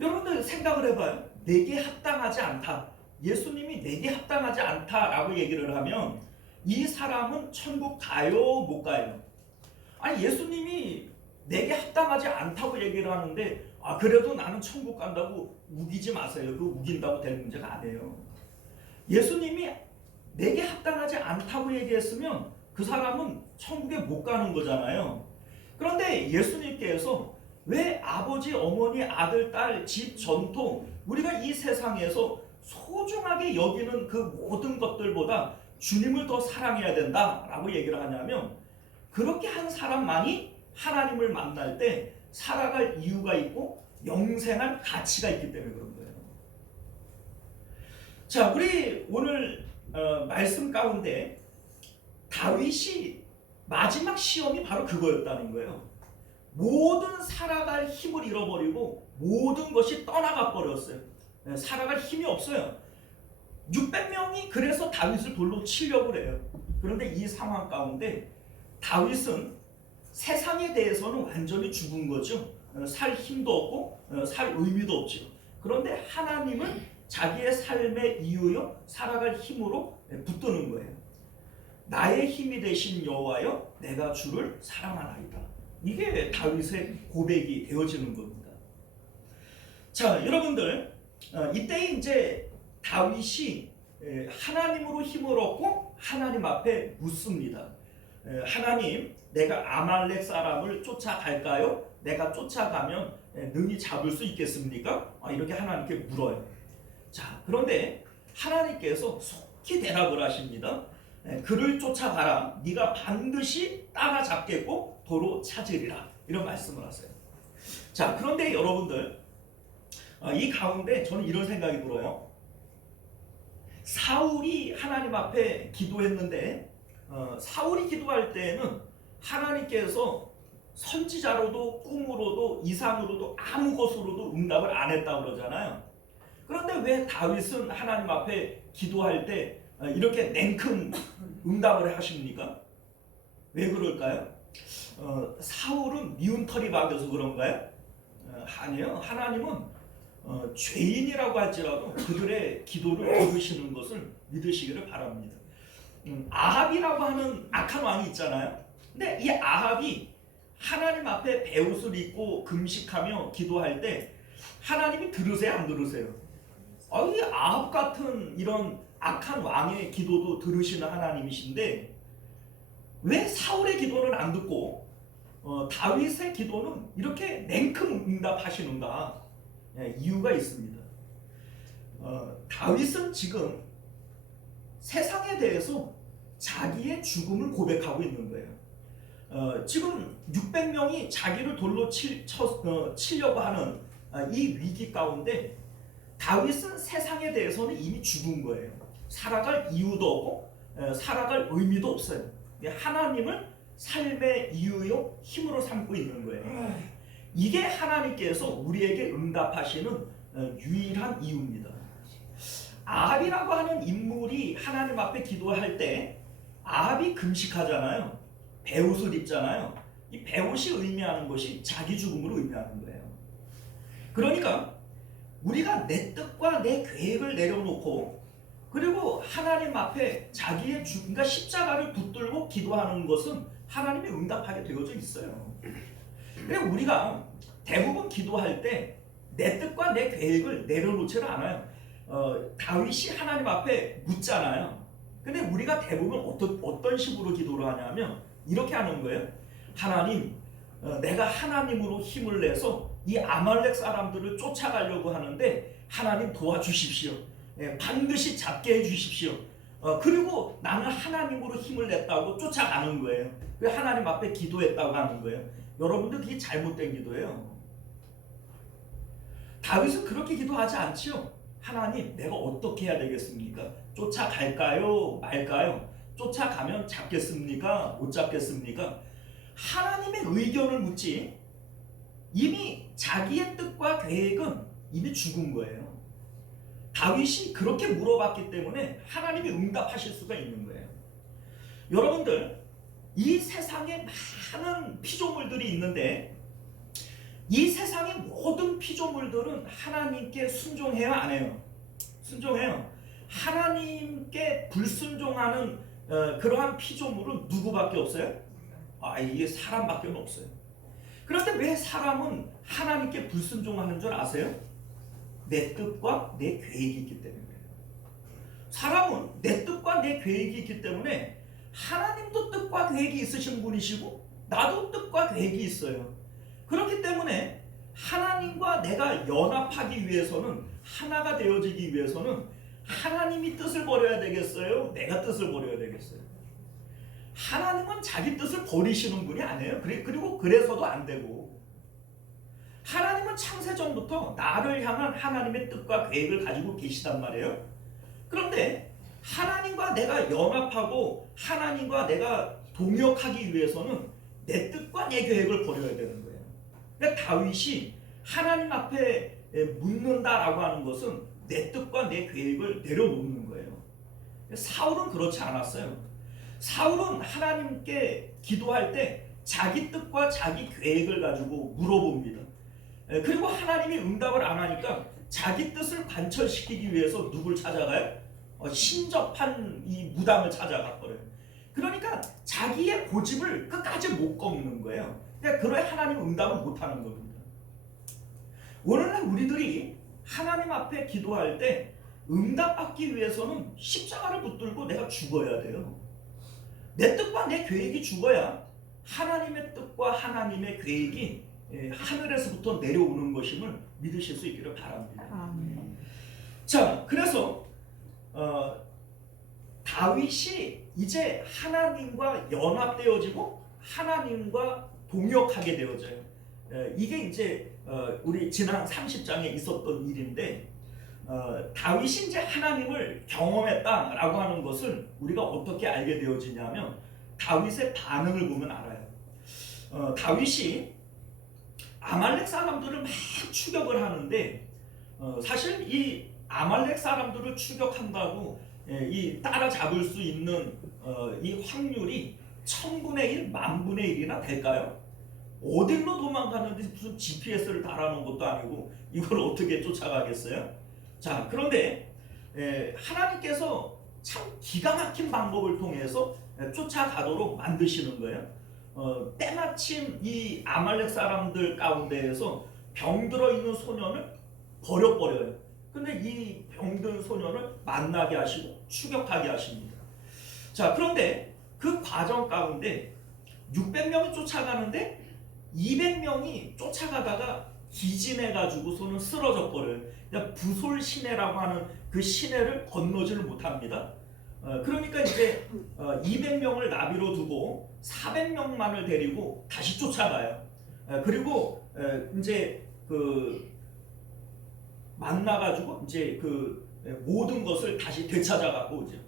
여러분들 생각을 해봐요. 내게 합당하지 않다. 예수님이 내게 합당하지 않다라고 얘기를 하면 이 사람은 천국 가요, 못 가요? 예수님이 내게 합당하지 않다고 얘기를 하는데 그래도 나는 천국 간다고 우기지 마세요. 그거 우긴다고 될 문제가 아니에요. 예수님이 내게 합당하지 않다고 얘기했으면 그 사람은 천국에 못 가는 거잖아요. 그런데 예수님께서 왜 아버지, 어머니, 아들, 딸, 집, 전토 우리가 이 세상에서 소중하게 여기는 그 모든 것들보다 주님을 더 사랑해야 된다라고 얘기를 하냐면 그렇게 한 사람만이 하나님을 만날 때 살아갈 이유가 있고 영생할 가치가 있기 때문에 그런 거예요. 자, 우리 오늘 말씀 가운데 다윗이 마지막 시험이 바로 그거였다는 거예요. 모든 살아갈 힘을 잃어버리고 모든 것이 떠나가 버렸어요. 살아갈 힘이 없어요. 600명이 그래서 다윗을 돌로 치려고 해요. 그런데 이 상황 가운데 다윗은 세상에 대해서는 완전히 죽은 거죠. 살 힘도 없고 살 의미도 없죠. 그런데 하나님은 자기의 삶의 이유요 살아갈 힘으로 붙드는 거예요. 나의 힘이 되신 여호와여 내가 주를 사랑하나이다. 이게 다윗의 고백이 되어지는 겁니다. 자, 여러분들 이때 이제 다윗이 하나님으로 힘을 얻고 하나님 앞에 묻습니다. 하나님, 내가 아말렉 사람을 쫓아갈까요? 내가 쫓아가면 능히 잡을 수 있겠습니까? 이렇게 하나님께 물어요. 자, 그런데 하나님께서 속히 대답을 하십니다. 그를 쫓아가라. 네가 반드시 따라잡겠고 도로 찾으리라. 이런 말씀을 하세요. 자, 그런데 여러분들 이 가운데 저는 이런 생각이 들어요. 사울이 하나님 앞에 기도했는데 사울이 기도할 때에는 하나님께서 선지자로도 꿈으로도 이상으로도 아무 것으로도 응답을 안 했다고 그러잖아요. 그런데 왜 다윗은 하나님 앞에 기도할 때 이렇게 냉큼 응답을 하십니까? 왜 그럴까요? 사울은 미운 털이 박여서 그런가요? 아니에요. 하나님은 죄인이라고 할지라도 그들의 기도를 들으시는 것을 믿으시기를 바랍니다. 아합이라고 하는 악한 왕이 있잖아요. 근데 이 아합이 하나님 앞에 베옷을 입고 금식하며 기도할 때 하나님이 들으세요, 안 들으세요? 이 아합 같은 이런 악한 왕의 기도도 들으시는 하나님이신데 왜 사울의 기도는 안 듣고 다윗의 기도는 이렇게 냉큼 응답하시는가? 이유가 있습니다. 다윗은 지금 세상에 대해서 자기의 죽음을 고백하고 있는 거예요. 지금 600명이 자기를 돌로 치려고 하는 이 위기 가운데 다윗은 세상에 대해서는 이미 죽은 거예요. 살아갈 이유도 없고 살아갈 의미도 없어요. 하나님을 삶의 이유요 힘으로 삼고 있는 거예요. 이게 하나님께서 우리에게 응답하시는 유일한 이유입니다. 아합이라고 하는 인물이 하나님 앞에 기도할 때 아합이 금식하잖아요. 베옷을 입잖아요. 이 베옷이 의미하는 것이 자기 죽음으로 의미하는 거예요. 그러니까 우리가 내 뜻과 내 계획을 내려놓고 그리고 하나님 앞에 자기의 죽음과 십자가를 붙들고 기도하는 것은 하나님이 응답하게 되어져 있어요. 그래서 우리가 대부분 기도할 때 내 뜻과 내 계획을 내려놓지를 않아요. 다윗이 하나님 앞에 묻잖아요. 근데 우리가 대부분 어떤 식으로 기도를 하냐면 이렇게 하는 거예요. 하나님, 내가 하나님으로 힘을 내서 이 아말렉 사람들을 쫓아가려고 하는데 하나님 도와주십시오. 반드시 잡게 해주십시오. 그리고 나는 하나님으로 힘을 냈다고 쫓아가는 거예요. 그 하나님 앞에 기도했다고 하는 거예요. 여러분들 그게 잘못된 기도예요. 다윗은 그렇게 기도하지 않지요. 하나님, 내가 어떻게 해야 되겠습니까? 쫓아갈까요? 말까요? 쫓아가면 잡겠습니까? 못 잡겠습니까? 하나님의 의견을 묻지 이미 자기의 뜻과 계획은 이미 죽은 거예요. 다윗이 그렇게 물어봤기 때문에 하나님이 응답하실 수가 있는 거예요. 여러분들, 이 세상에 많은 피조물들이 있는데 이 세상의 모든 피조물들은 하나님께 순종해요, 안 해요? 순종해요. 하나님께 불순종하는 그러한 피조물은 누구밖에 없어요? 이게 사람밖에 없어요. 그런데 왜 사람은 하나님께 불순종하는 줄 아세요? 내 뜻과 내 계획이 있기 때문에. 사람은 내 뜻과 내 계획이 있기 때문에 하나님도 뜻과 계획이 있으신 분이시고 나도 뜻과 계획이 있어요. 그렇기 때문에 하나님과 내가 연합하기 위해서는, 하나가 되어지기 위해서는 하나님이 뜻을 버려야 되겠어요? 내가 뜻을 버려야 되겠어요? 하나님은 자기 뜻을 버리시는 분이 아니에요. 그리고 그래서도 안 되고, 하나님은 창세전부터 나를 향한 하나님의 뜻과 계획을 가지고 계시단 말이에요. 그런데 하나님과 내가 연합하고 하나님과 내가 동역하기 위해서는 내 뜻과 내 계획을 버려야 되는 거예요. 그러니까 다윗이 하나님 앞에 묻는다라고 하는 것은 내 뜻과 내 계획을 내려놓는 거예요. 사울은 그렇지 않았어요. 사울은 하나님께 기도할 때 자기 뜻과 자기 계획을 가지고 물어봅니다. 그리고 하나님이 응답을 안 하니까 자기 뜻을 관철시키기 위해서 누굴 찾아가요? 신접한 이 무당을 찾아가 버려요. 그러니까 자기의 고집을 끝까지 못 꺾는 거예요. 그래 하나님 응답을 못 하는 겁니다. 오늘날 우리들이 하나님 앞에 기도할 때 응답받기 위해서는 십자가를 붙들고 내가 죽어야 돼요. 내 뜻과 내 계획이 죽어야 하나님의 뜻과 하나님의 계획이 하늘에서부터 내려오는 것임을 믿으실 수 있기를 바랍니다. 아멘. 자, 그래서 다윗이 이제 하나님과 연합되어지고 하나님과 동역하게 되어져요. 이게 이제 우리 지난 30장에 있었던 일인데 다윗이 이제 하나님을 경험했다라고 하는 것을 우리가 어떻게 알게 되어지냐면 다윗의 반응을 보면 알아요. 다윗이 아말렉 사람들을 막 추격을 하는데 사실 이 아말렉 사람들을 추격한다고 이 따라잡을 수 있는 이 확률이 1000분의 1, 10,000분의 1이나 될까요? 어딜로 도망가는데 무슨 GPS를 달아놓은 것도 아니고 이걸 어떻게 쫓아가겠어요? 자, 그런데 하나님께서 참 기가 막힌 방법을 통해서 쫓아가도록 만드시는 거예요. 때마침 이 아말렉 사람들 가운데에서 병들어 있는 소년을 버려버려요. 근데 이 병든 소년을 만나게 하시고 추격하게 하십니다. 자, 그런데 그 과정 가운데 600명이 쫓아가는데 200명이 쫓아가다가 기진해가지고서는 쓰러져 버려요. 부솔 시내라고 하는 그 시내를 건너지를 못합니다. 그러니까 이제 200명을 나비로 두고 400명만을 데리고 다시 쫓아가요. 그리고 이제 그 만나가지고 이제 그 모든 것을 다시 되찾아가고 오죠.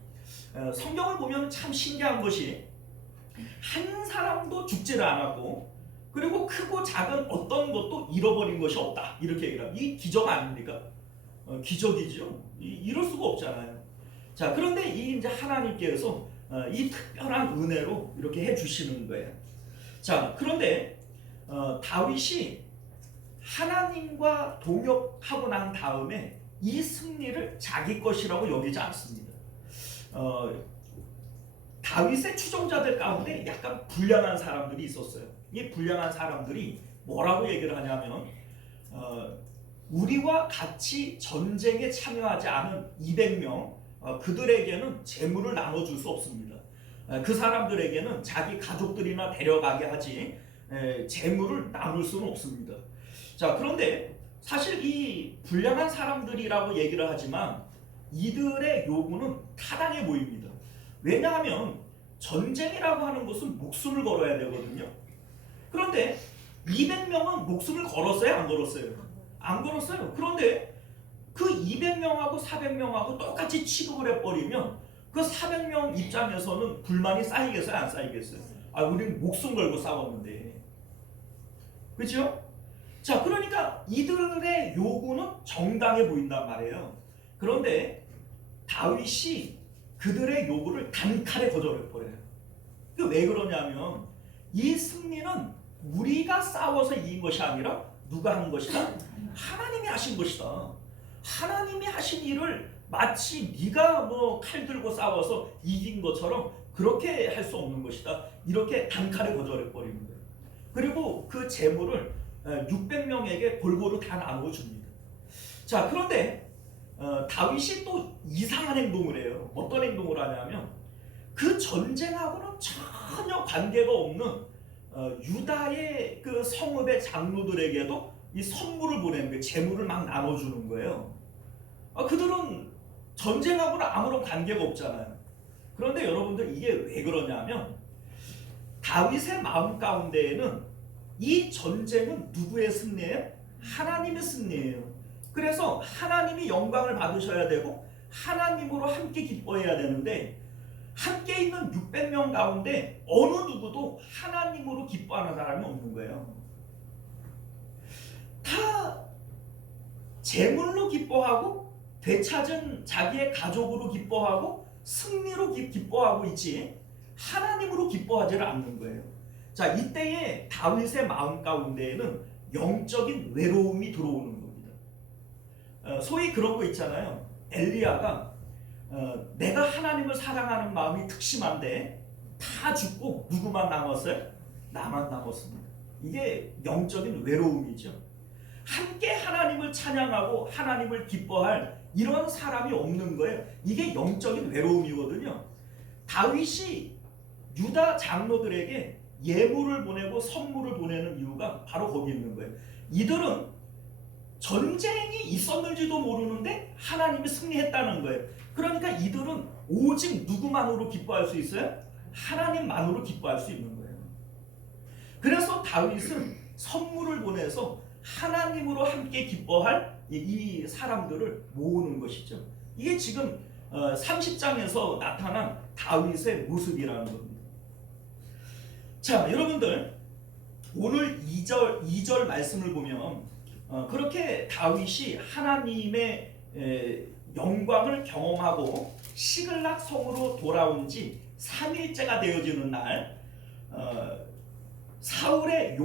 성경을 보면 참 신기한 것이 한 사람도 죽지를 않았고 그리고 크고 작은 어떤 것도 잃어버린 것이 없다 이렇게 얘기를 합니다. 이 기적 아닙니까? 기적이죠. 이럴 수가 없잖아요. 자, 그런데 이 이제 하나님께서 이 특별한 은혜로 이렇게 해주시는 거예요. 자, 그런데 다윗이 하나님과 동역하고 난 다음에 이 승리를 자기 것이라고 여기지 않습니다. 다윗의 추종자들 가운데 약간 불량한 사람들이 있었어요. 이 불량한 사람들이 뭐라고 얘기를 하냐면 우리와 같이 전쟁에 참여하지 않은 200명 그들에게는 재물을 나눠줄 수 없습니다. 그 사람들에게는 자기 가족들이나 데려가게 하지 재물을 나눌 수는 없습니다. 자, 그런데 사실 이 불량한 사람들이라고 얘기를 하지만 이들의 요구는 타당해 보입니다. 왜냐하면 전쟁이라고 하는 것은 목숨을 걸어야 되거든요. 그런데 200명은 목숨을 걸었어요? 안 걸었어요? 안 걸었어요. 그런데 그 200명하고 400명하고 똑같이 취급을 해버리면 그 400명 입장에서는 불만이 쌓이겠어요? 안 쌓이겠어요? 우리는 목숨 걸고 싸웠는데. 그렇죠? 자, 그러니까 이들의 요구는 정당해 보인단 말이에요. 그런데 다윗이 그들의 요구를 단칼에 거절해버려요. 왜 그러냐면 이 승리는 우리가 싸워서 이긴 것이 아니라 누가 한 것이다? 하나님이 하신 것이다. 하나님이 하신 일을 마치 네가 뭐 칼 들고 싸워서 이긴 것처럼 그렇게 할 수 없는 것이다. 이렇게 단칼에 거절해버리는 거예요. 그리고 그 재물을 600명에게 골고루 다 나누어 줍니다. 자, 그런데 다윗이 또 이상한 행동을 해요. 어떤 행동을 하냐면 그 전쟁하고는 전혀 관계가 없는 유다의 그 성읍의 장로들에게도 이 선물을 보내는 거예요. 재물을 막 나눠주는 거예요. 그들은 전쟁하고는 아무런 관계가 없잖아요. 그런데 여러분들 이게 왜 그러냐면 다윗의 마음 가운데에는 이 전쟁은 누구의 승리예요? 하나님의 승리예요. 그래서 하나님이 영광을 받으셔야 되고 하나님으로 함께 기뻐해야 되는데 함께 있는 600명 가운데 어느 누구도 하나님으로 기뻐하는 사람이 없는 거예요. 다 재물로 기뻐하고 되찾은 자기의 가족으로 기뻐하고 승리로 기뻐하고 있지 하나님으로 기뻐하지를 않는 거예요. 자, 이때에 다윗의 마음 가운데에는 영적인 외로움이 들어오는 겁니다. 소위 그런 거 있잖아요. 엘리야가 내가 하나님을 사랑하는 마음이 특심한데 다 죽고 누구만 남았어요? 나만 남았습니다. 이게 영적인 외로움이죠. 함께 하나님을 찬양하고 하나님을 기뻐할 이런 사람이 없는 거예요. 이게 영적인 외로움이거든요. 다윗이 유다 장로들에게 예물을 보내고 선물을 보내는 이유가 바로 거기 있는 거예요. 이들은 전쟁이 있었는지도 모르는데 하나님이 승리했다는 거예요. 그러니까 이들은 오직 누구만으로 기뻐할 수 있어요? 하나님만으로 기뻐할 수 있는 거예요. 그래서 다윗은 선물을 보내서 하나님으로 함께 기뻐할 이 사람들을 모으는 것이죠. 이게 지금 30장에서 나타난 다윗의 모습이라는 겁니다. 자, 여러분들 오늘 2절 말씀을 보면 그렇게 다윗이 하나님의 영광을 경험하고 시글락 성으로 돌아온 지 3일째가 되어지는 날 사울의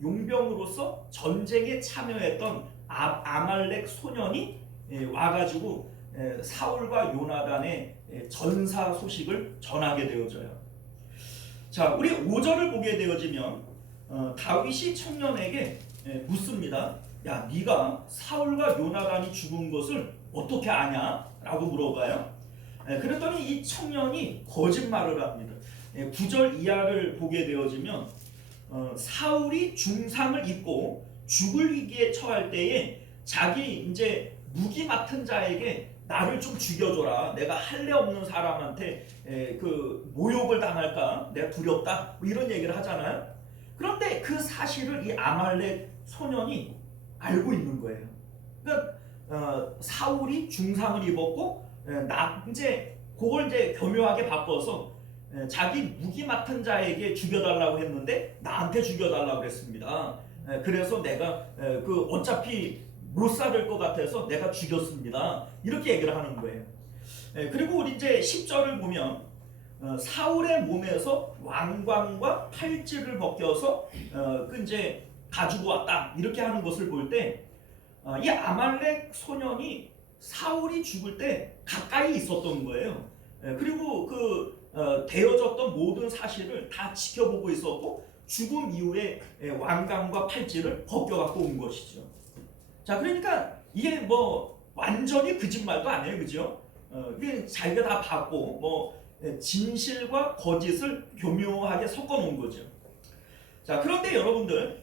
용병으로서 전쟁에 참여했던 아말렉 소년이 와가지고 사울과 요나단의 전사 소식을 전하게 되어져요. 자, 우리 5절을 보게 되어지면 다윗이 청년에게 묻습니다. 야, 네가 사울과 요나단이 죽은 것을 어떻게 아냐? 라고 물어봐요. 그랬더니 이 청년이 거짓말을 합니다. 9절 이하를 보게 되어지면 사울이 중상을 입고 죽을 위기에 처할 때에 자기 이제 무기 맡은 자에게 나를 좀 죽여줘라. 내가 할례 없는 사람한테 그 모욕을 당할까? 내가 두렵다. 뭐 이런 얘기를 하잖아요. 그런데 그 사실을 이 아말렉 소년이 알고 있는 거예요. 그러니까 사울이 중상을 입었고 이제 그걸 이제 교묘하게 바꿔서 자기 무기 맡은 자에게 죽여달라고 했는데 나한테 죽여달라고 했습니다. 그래서 내가 그 어차피 못 살을 것 같아서 내가 죽였습니다. 이렇게 얘기를 하는 거예요. 그리고 우리 이제 10절을 보면 사울의 몸에서 왕관과 팔찌를 벗겨서 그 이제 가지고 왔다 이렇게 하는 것을 볼 때 이 아말렉 소년이 사울이 죽을 때 가까이 있었던 거예요. 그리고 그 되어졌던 모든 사실을 다 지켜보고 있었고 죽음 이후에 왕관과 팔찌를 벗겨갖고 온 것이죠. 자, 그러니까 이게 뭐 완전히 거짓말도 아니에요, 그죠? 이게 자기가 다 봤고 뭐 진실과 거짓을 교묘하게 섞어놓은 거죠. 자, 그런데 여러분들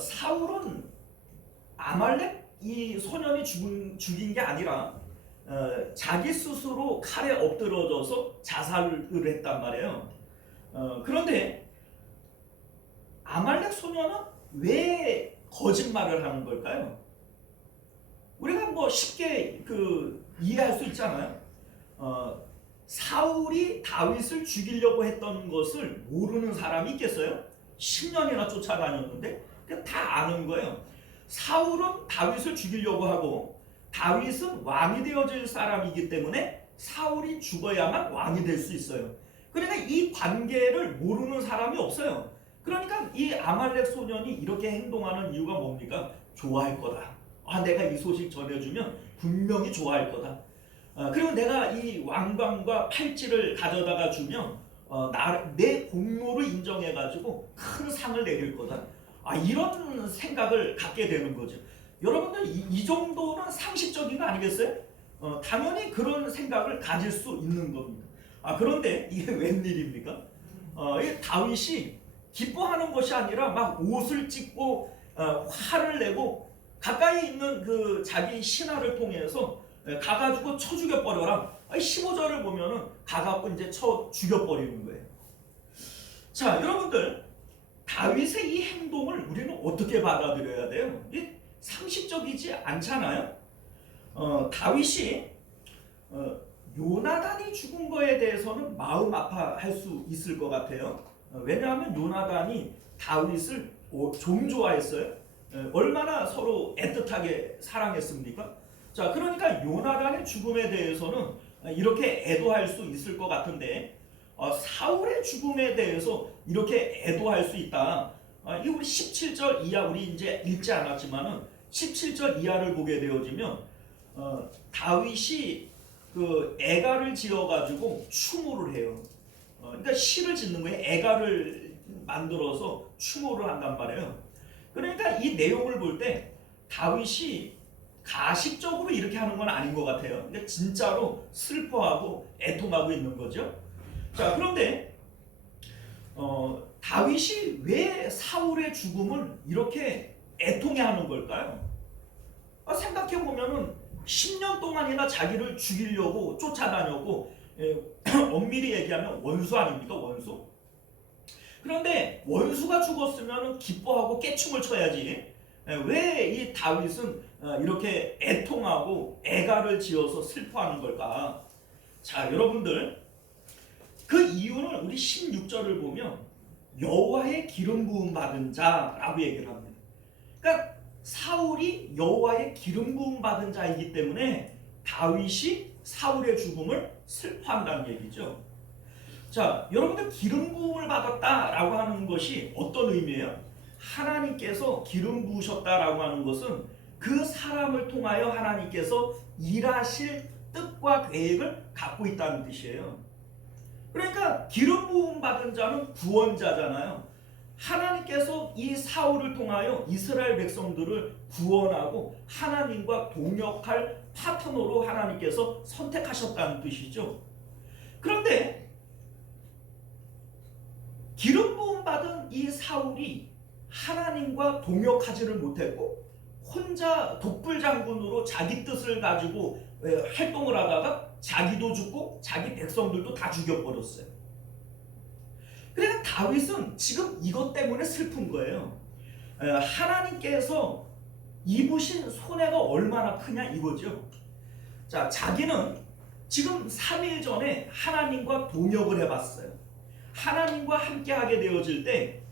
사울은 아말렉 이 소년이 죽인 게 아니라 자기 스스로 칼에 엎드러져서 자살을 했단 말이에요. 그런데 아말렉 소년은 왜 거짓말을 하는 걸까요? 우리가 뭐 쉽게 이해할 수 있잖아요. 사울이 다윗을 죽이려고 했던 것을 모르는 사람이 있겠어요? 10년이나 쫓아다녔는데 다 아는 거예요. 사울은 다윗을 죽이려고 하고 다윗은 왕이 되어질 사람이기 때문에 사울이 죽어야만 왕이 될 수 있어요. 그러니까 이 관계를 모르는 사람이 없어요. 그러니까 이 아말렉 소년이 이렇게 행동하는 이유가 뭡니까? 좋아할 거다. 내가 이 소식 전해주면 분명히 좋아할 거다. 그리고 내가 이 왕관과 팔찌를 가져다가 주면 내 공로를 인정해가지고 큰 상을 내릴 거다. 이런 생각을 갖게 되는 거죠. 여러분들 이 정도는 상식적인 거 아니겠어요? 당연히 그런 생각을 가질 수 있는 겁니다. 그런데 이게 웬일입니까? 이 다윗이 기뻐하는 것이 아니라 막 옷을 찢고 화를 내고 가까이 있는 그 자기 신하를 통해서 가가지고 쳐 죽여버려라. 15절을 보면은 가갖고 이제 쳐 죽여버리는 거예요. 자, 여러분들 다윗의 이 행동을 우리는 어떻게 받아들여야 돼요? 이게 상식적이지 않잖아요. 다윗이 요나단이 죽은 거에 대해서는 마음 아파할 수 있을 것 같아요. 왜냐하면 요나단이 다윗을 좀 좋아했어요. 얼마나 서로 애틋하게 사랑했습니까? 자, 그러니까 요나단의 죽음에 대해서는 이렇게 애도할 수 있을 것 같은데 사울의 죽음에 대해서 이렇게 애도할 수 있다. 이 우리 17절 이하 우리 이제 읽지 않았지만은 17절 이하를 보게 되어지면 다윗이 그 애가를 지어가지고 추모를 해요. 그러니까 시를 짓는 거예요. 애가를 만들어서 추모를 한단 말이에요. 그러니까 이 내용을 볼 때 다윗이 가식적으로 이렇게 하는 건 아닌 것 같아요. 근데 진짜로 슬퍼하고 애통하고 있는 거죠. 자, 그런데 다윗이 왜 사울의 죽음을 이렇게 애통해하는 걸까요? 생각해 보면은 10년 동안이나 자기를 죽이려고 쫓아다녔고 엄밀히 얘기하면 원수 아닙니까? 원수. 그런데 원수가 죽었으면 기뻐하고 깨춤을 춰야지. 왜 이 다윗은 이렇게 애통하고 애가를 지어서 슬퍼하는 걸까? 자, 여러분들, 그 이유는 우리 16절을 보면 여호와의 기름 부음 받은 자라고 얘기를 합니다. 그러니까 사울이 여호와의 기름 부음 받은 자이기 때문에 다윗이 사울의 죽음을 슬퍼한다는 얘기죠. 자, 여러분들, 기름 부음을 받았다라고 하는 것이 어떤 의미예요? 하나님께서 기름 부으셨다라고 하는 것은 그 사람을 통하여 하나님께서 일하실 뜻과 계획을 갖고 있다는 뜻이에요. 그러니까 기름 부음 받은 자는 구원자잖아요. 하나님께서 이 사울을 통하여 이스라엘 백성들을 구원하고 하나님과 동역할 파트너로 하나님께서 선택하셨다는 뜻이죠. 그런데 기름 부음 받은 이 사울이 하나님과 동역하지를 못했고 혼자 독불장군으로 자기 뜻을 가지고 활동을 하다가 자기도 죽고 자기 백성들도 다 죽여버렸어요. 그러니까 다윗은 지금 이것 때문에 슬픈 거예요. 하나님께서 입으신 손해가 얼마나 크냐 이거죠. 자, 자기는 지금 3일 전에 하나님과 동역을 해봤어요. 하나님과 함께 하게 되어질 때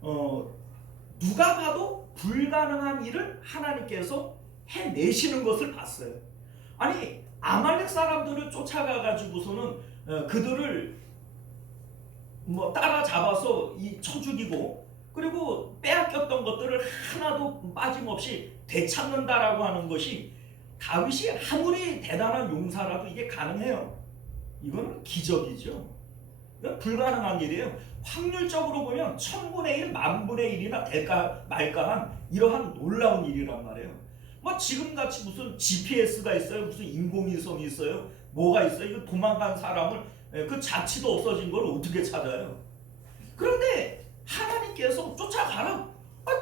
누가 봐도 불가능한 일을 하나님께서 해내시는 것을 봤어요. 아니, 아말렉 사람들을 쫓아가가지고서는 그들을 따라잡아서 쳐 죽이고, 그리고 빼앗겼던 것들을 하나도 빠짐없이 되찾는다라고 하는 것이 다윗이 아무리 대단한 용사라도 이게 가능해요. 이거는 기적이죠. 이건 불가능한 일이에요. 확률적으로 보면 1000분의 1, 10,000분의 1이나 될까 말까한 이러한 놀라운 일이란 말이에요. 지금같이 무슨 GPS가 있어요, 무슨 인공위성이 있어요, 뭐가 있어요. 이거 도망간 사람을 그 자취도 없어진 걸 어떻게 찾아요? 그런데 하나님께서 쫓아가라,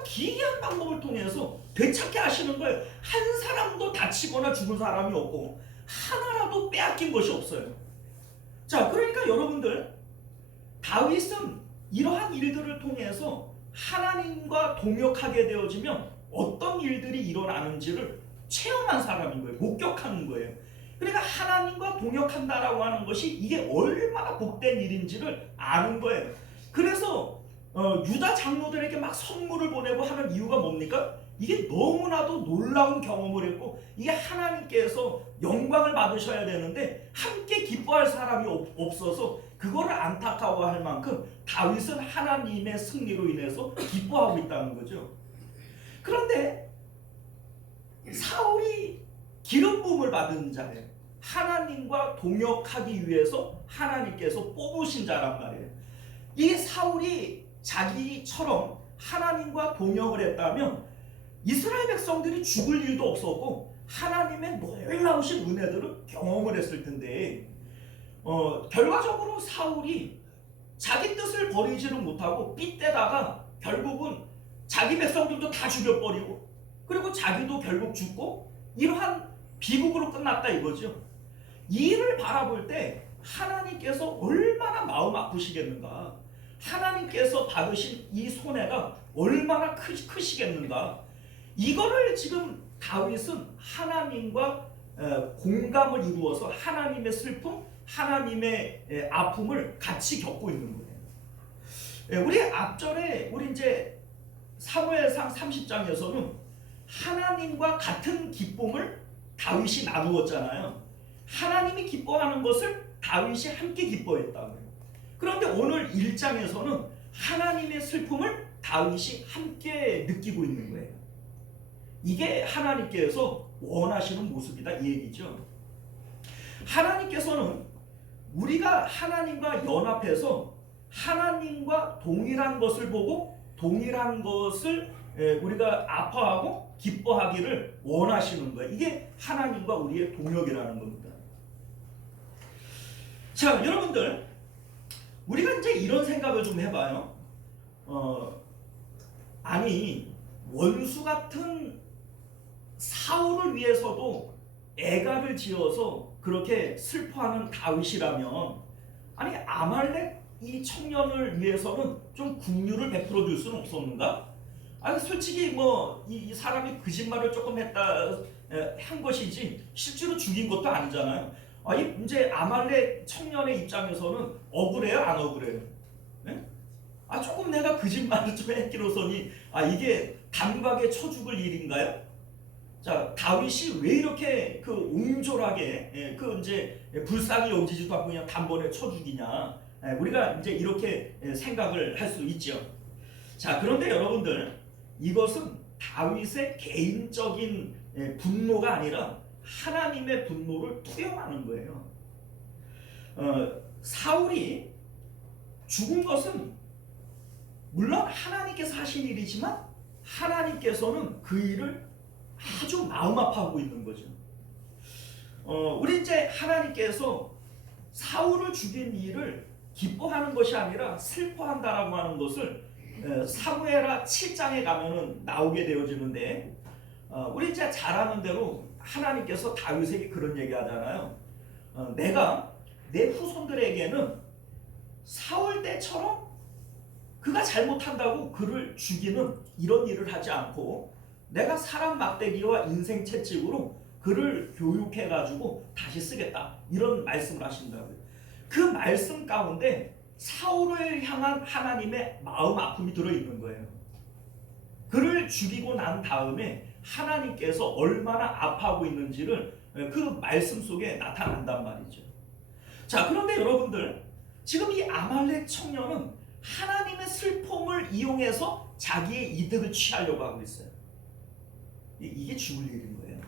기이한 방법을 통해서 되찾게 하시는 거예요. 한 사람도 다치거나 죽은 사람이 없고 하나라도 빼앗긴 것이 없어요. 자, 그러니까 여러분들, 다윗은 이러한 일들을 통해서 하나님과 동역하게 되어지면 어떤 일들이 일어나는지를 체험한 사람인 거예요. 목격하는 거예요. 그러니까 하나님과 동역한다라고 하는 것이 이게 얼마나 복된 일인지를 아는 거예요. 그래서 유다 장로들에게 막 선물을 보내고 하는 이유가 뭡니까? 이게 너무나도 놀라운 경험을 했고, 이게 하나님께서 영광을 받으셔야 되는데 함께 기뻐할 사람이 없어서 그거를 안타까워할 만큼 다윗은 하나님의 승리로 인해서 기뻐하고 있다는 거죠. 그런데 사울이 기름 부음을 받은 자예요. 하나님과 동역하기 위해서 하나님께서 뽑으신 자란 말이에요. 이 사울이 자기처럼 하나님과 동역을 했다면 이스라엘 백성들이 죽을 일도 없었고 하나님의 놀라우신 은혜들을 경험을 했을 텐데, 결과적으로 사울이 자기 뜻을 버리지는 못하고 삐때다가 결국은 자기 백성들도 다 죽여버리고, 그리고 자기도 결국 죽고, 이러한 비극으로 끝났다 이거죠. 이 일을 바라볼 때 하나님께서 얼마나 마음 아프시겠는가, 하나님께서 받으신 이 손해가 얼마나 크시겠는가, 이거를 지금 다윗은 하나님과 공감을 이루어서 하나님의 슬픔, 하나님의 아픔을 같이 겪고 있는 거예요. 우리 앞절에 우리 이제 사무엘상 30장에서는 하나님과 같은 기쁨을 다윗이 나누었잖아요. 하나님이 기뻐하는 것을 다윗이 함께 기뻐했다고요. 그런데 오늘 1장에서는 하나님의 슬픔을 다윗이 함께 느끼고 있는 거예요. 이게 하나님께서 원하시는 모습이다 이 얘기죠. 하나님께서는 우리가 하나님과 연합해서 하나님과 동일한 것을 보고 동일한 것을 우리가 아파하고 기뻐하기를 원하시는 거예요. 이게 하나님과 우리의 동역이라는 겁니다. 자, 여러분들, 우리가 이제 이런 생각을 좀 해봐요. 아니, 원수 같은 사울을 위해서도 애가를 지어서 그렇게 슬퍼하는 다윗이라면, 아니 아말렉 이 청년을 위해서는 좀 긍휼을 베풀어 줄 수는 없었는가? 아니 솔직히 뭐 이 사람이 거짓말을 조금 했다 한 것이지 실제로 죽인 것도 아니잖아요. 아니 이제 아말렉 청년의 입장에서는 억울해요, 안 억울해요? 네? 아 조금 내가 거짓말을 좀 했기로서니 아 이게 단박에 쳐 죽을 일인가요? 자 다윗이 왜 이렇게 그 옹졸하게 그 이제 불쌍히 여기지도 않고 그냥 단번에 쳐 죽이냐? 우리가 이제 이렇게 생각을 할 수 있죠. 자 그런데 여러분들 이것은 다윗의 개인적인 분노가 아니라 하나님의 분노를 투영하는 거예요. 사울이 죽은 것은 물론 하나님께서 하신 일이지만 하나님께서는 그 일을 아주 마음 아파하고 있는 거죠. 우리 이제 하나님께서 사울을 죽인 일을 기뻐하는 것이 아니라 슬퍼한다라고 하는 것을 사무엘하 7장에 가면은 나오게 되어지는데 우리 이제 잘 아는 대로 하나님께서 다윗에게 그런 얘기하잖아요. 내가 내 후손들에게는 사울 때처럼 그가 잘못한다고 그를 죽이는 이런 일을 하지 않고 내가 사람 막대기와 인생 채찍으로 그를 교육해가지고 다시 쓰겠다 이런 말씀을 하신다고요. 그 말씀 가운데 사울을 향한 하나님의 마음 아픔이 들어있는 거예요. 그를 죽이고 난 다음에 하나님께서 얼마나 아파하고 있는지를 그 말씀 속에 나타난단 말이죠. 자 그런데 여러분들 지금 이 아말렉 청년은 하나님의 슬픔을 이용해서 자기의 이득을 취하려고 하고 있어요. 이게 죽을 일인 거예요.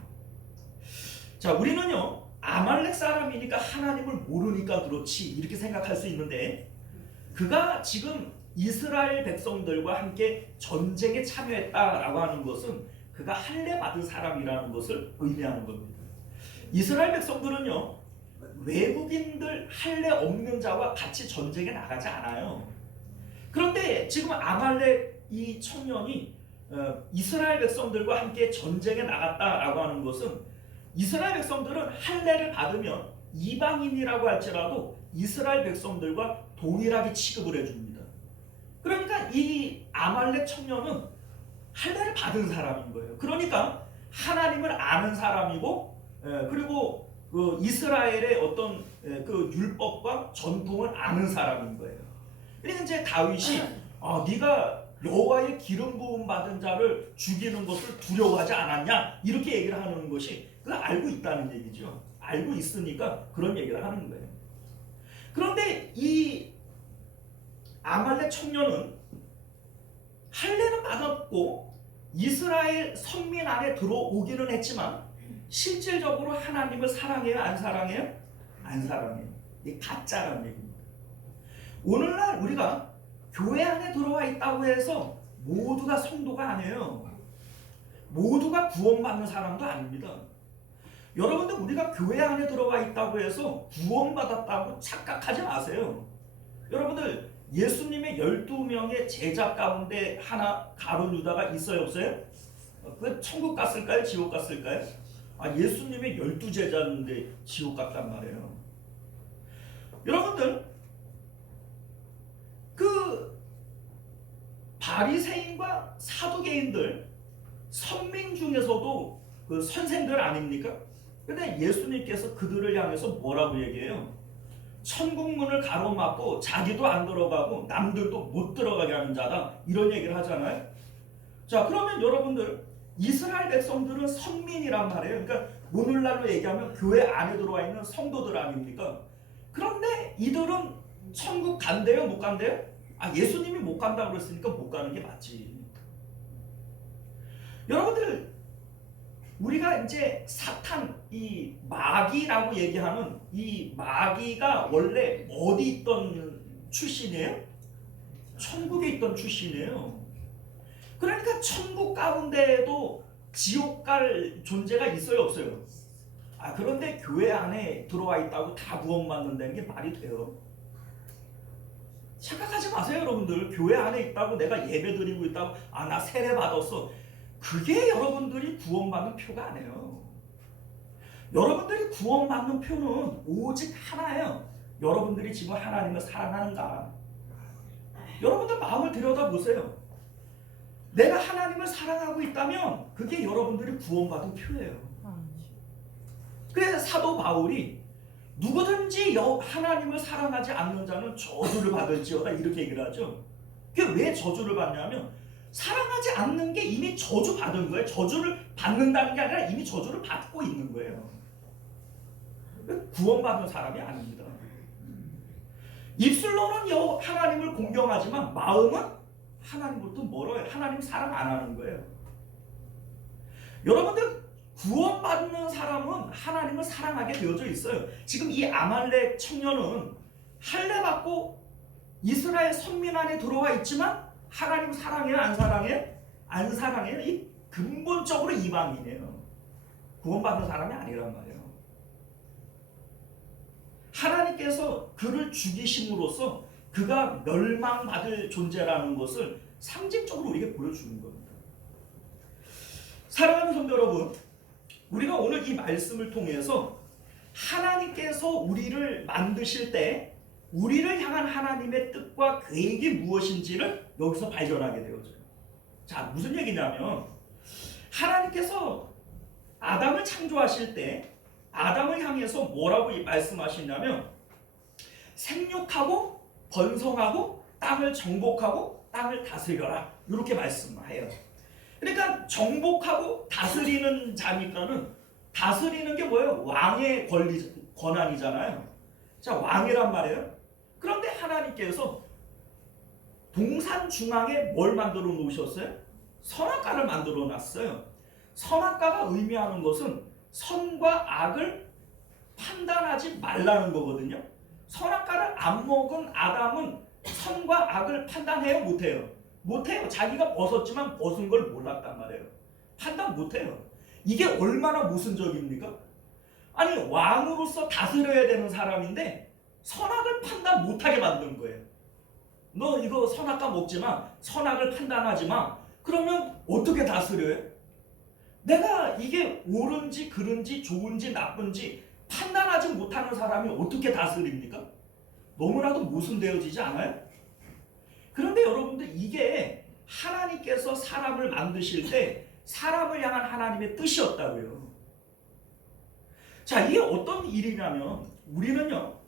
자 우리는요 아말렉 사람이니까 하나님을 모르니까 그렇지 이렇게 생각할 수 있는데 그가 지금 이스라엘 백성들과 함께 전쟁에 참여했다라고 하는 것은 그가 할례 받은 사람이라는 것을 의미하는 겁니다. 이스라엘 백성들은요 외국인들 할례 없는 자와 같이 전쟁에 나가지 않아요. 그런데 지금 아말렉 이 청년이 이스라엘 백성들과 함께 전쟁에 나갔다라고 하는 것은 이스라엘 백성들은 할례를 받으면 이방인이라고 할지라도 이스라엘 백성들과 동일하게 취급을 해줍니다. 그러니까 이 아말렉 청년은 할례를 받은 사람인 거예요. 그러니까 하나님을 아는 사람이고 그리고 그 이스라엘의 어떤 그 율법과 전통을 아는 사람인 거예요. 그러니까 이제 다윗이 네가 여호와의 기름 부음 받은 자를 죽이는 것을 두려워하지 않았냐 이렇게 얘기를 하는 것이 그걸 알고 있다는 얘기죠. 알고 있으니까 그런 얘기를 하는 거예요. 그런데 이 아말렉 청년은 할례는 받았고 이스라엘 선민 안에 들어오기는 했지만 실질적으로 하나님을 사랑해요? 안 사랑해요? 안 사랑해요. 이게 가짜라는 얘기입니다. 오늘날 우리가 교회 안에 들어와 있다고 해서 모두가 성도가 아니에요. 모두가 구원받는 사람도 아닙니다. 여러분들 우리가 교회 안에 들어와 있다고 해서 구원받았다고 착각하지 마세요. 여러분들 예수님의 12명의 제자 가운데 하나 가룟 유다가 있어요 없어요? 그 천국 갔을까요? 지옥 갔을까요? 예수님의 12제자인데 지옥 갔단 말이에요. 여러분들 그 바리새인과 사두개인들 선민 중에서도 그 선생들 아닙니까? 근데 예수님께서 그들을 향해서 뭐라고 얘기해요? 천국 문을 가로막고 자기도 안 들어가고 남들도 못 들어가게 하는 자다 이런 얘기를 하잖아요. 자 그러면 여러분들 이스라엘 백성들은 선민이란 말이에요. 그러니까 오늘날로 얘기하면 교회 안에 들어와 있는 성도들 아닙니까? 그런데 이들은 천국 간대요 못 간대요? 예수님이 못 간다고 그랬으니까 못 가는 게 맞지. 여러분들 우리가 이제 사탄 이 마귀라고 얘기하는 이 마귀가 원래 어디 있던 출신이에요? 천국에 있던 출신이에요. 그러니까 천국 가운데에도 지옥 갈 존재가 있어요 없어요? 그런데 교회 안에 들어와 있다고 다 구원받는다는 게 말이 돼요? 착각하지 마세요 여러분들. 교회 안에 있다고 내가 예배 드리고 있다고 나 세례 받았어 그게 여러분들이 구원받는 표가 아니에요. 여러분들이 구원받는 표는 오직 하나예요. 여러분들이 지금 하나님을 사랑하는가 여러분들 마음을 들여다보세요. 내가 하나님을 사랑하고 있다면 그게 여러분들이 구원받은 표예요. 그래서 사도 바울이 누구든지 하나님을 사랑하지 않는 자는 저주를 받을지어다 이렇게 얘기를 하죠. 그게 왜 저주를 받냐면 사랑하지 않는 게 이미 저주받은 거예요. 저주를 받는다는 게 아니라 이미 저주를 받고 있는 거예요. 구원받은 사람이 아닙니다. 입술로는 하나님을 공경하지만 마음은 하나님부터 멀어요. 하나님 사랑 안 하는 거예요. 여러분들 구원받는 사람은 하나님을 사랑하게 되어져 있어요. 지금 이 아말렉 청년은 할례 받고 이스라엘 선민 안에 들어와 있지만 하나님 사랑해요? 안 사랑해요? 안 사랑해요. 이 근본적으로 이방인이에요. 구원받는 사람이 아니란 말이에요. 하나님께서 그를 죽이심으로써 그가 멸망받을 존재라는 것을 상징적으로 우리에게 보여주는 겁니다. 사랑하는 성도 여러분, 우리가 오늘 이 말씀을 통해서 하나님께서 우리를 만드실 때 우리를 향한 하나님의 뜻과 계획이 무엇인지를 여기서 발견하게 되어져요. 자, 무슨 얘기냐면 하나님께서 아담을 창조하실 때 아담을 향해서 뭐라고 말씀하시냐면 생육하고 번성하고 땅을 정복하고 땅을 다스려라 이렇게 말씀해요. 그러니까 정복하고 다스리는 자니까는 다스리는 게 뭐예요? 왕의 권한이잖아요. 자, 왕이란 말이에요. 그런데 하나님께서 동산 중앙에 뭘 만들어 놓으셨어요? 선악과를 만들어 놨어요. 선악과가 의미하는 것은 선과 악을 판단하지 말라는 거거든요. 선악과를 안 먹은 아담은 선과 악을 판단해요? 못해요? 못해요. 자기가 벗었지만 벗은 걸 몰랐단 말이에요. 판단 못해요. 이게 얼마나 모순적입니까? 아니, 왕으로서 다스려야 되는 사람인데 선악을 판단 못하게 만든 거예요. 너 이거 선악과 먹지마, 선악을 판단하지마. 그러면 어떻게 다스려요? 내가 이게 옳은지 그른지 좋은지 나쁜지 판단하지 못하는 사람이 어떻게 다스립니까? 너무나도 모순되어지지 않아요? 그런데 여러분들 이게 하나님께서 사람을 만드실 때 사람을 향한 하나님의 뜻이었다고요. 자, 이게 어떤 일이냐면 우리는요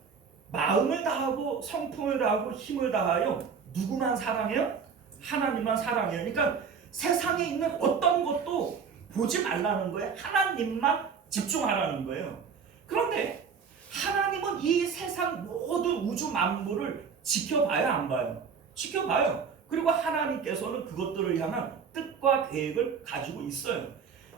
마음을 다하고 성품을 다하고 힘을 다하여 누구만 사랑해요? 하나님만 사랑해요. 그러니까 세상에 있는 어떤 것도 보지 말라는 거예요. 하나님만 집중하라는 거예요. 그런데 하나님은 이 세상 모든 우주 만물을 지켜봐요, 안 봐요? 지켜봐요. 그리고 하나님께서는 그것들을 향한 뜻과 계획을 가지고 있어요.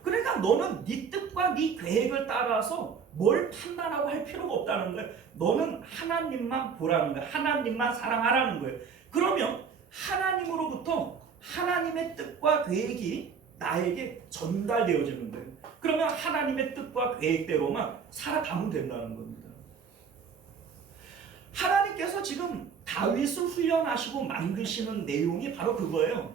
그러니까 너는 네 뜻과 네 계획을 따라서 뭘 판단하고 할 필요가 없다는 거예요. 너는 하나님만 보라는 거예요. 하나님만 사랑하라는 거예요. 그러면 하나님으로부터 하나님의 뜻과 계획이 나에게 전달되어지는 거예요. 그러면 하나님의 뜻과 계획대로만 살아가면 된다는 겁니다. 하나님께서 지금 다윗을 훈련하시고 만드시는 내용이 바로 그거예요.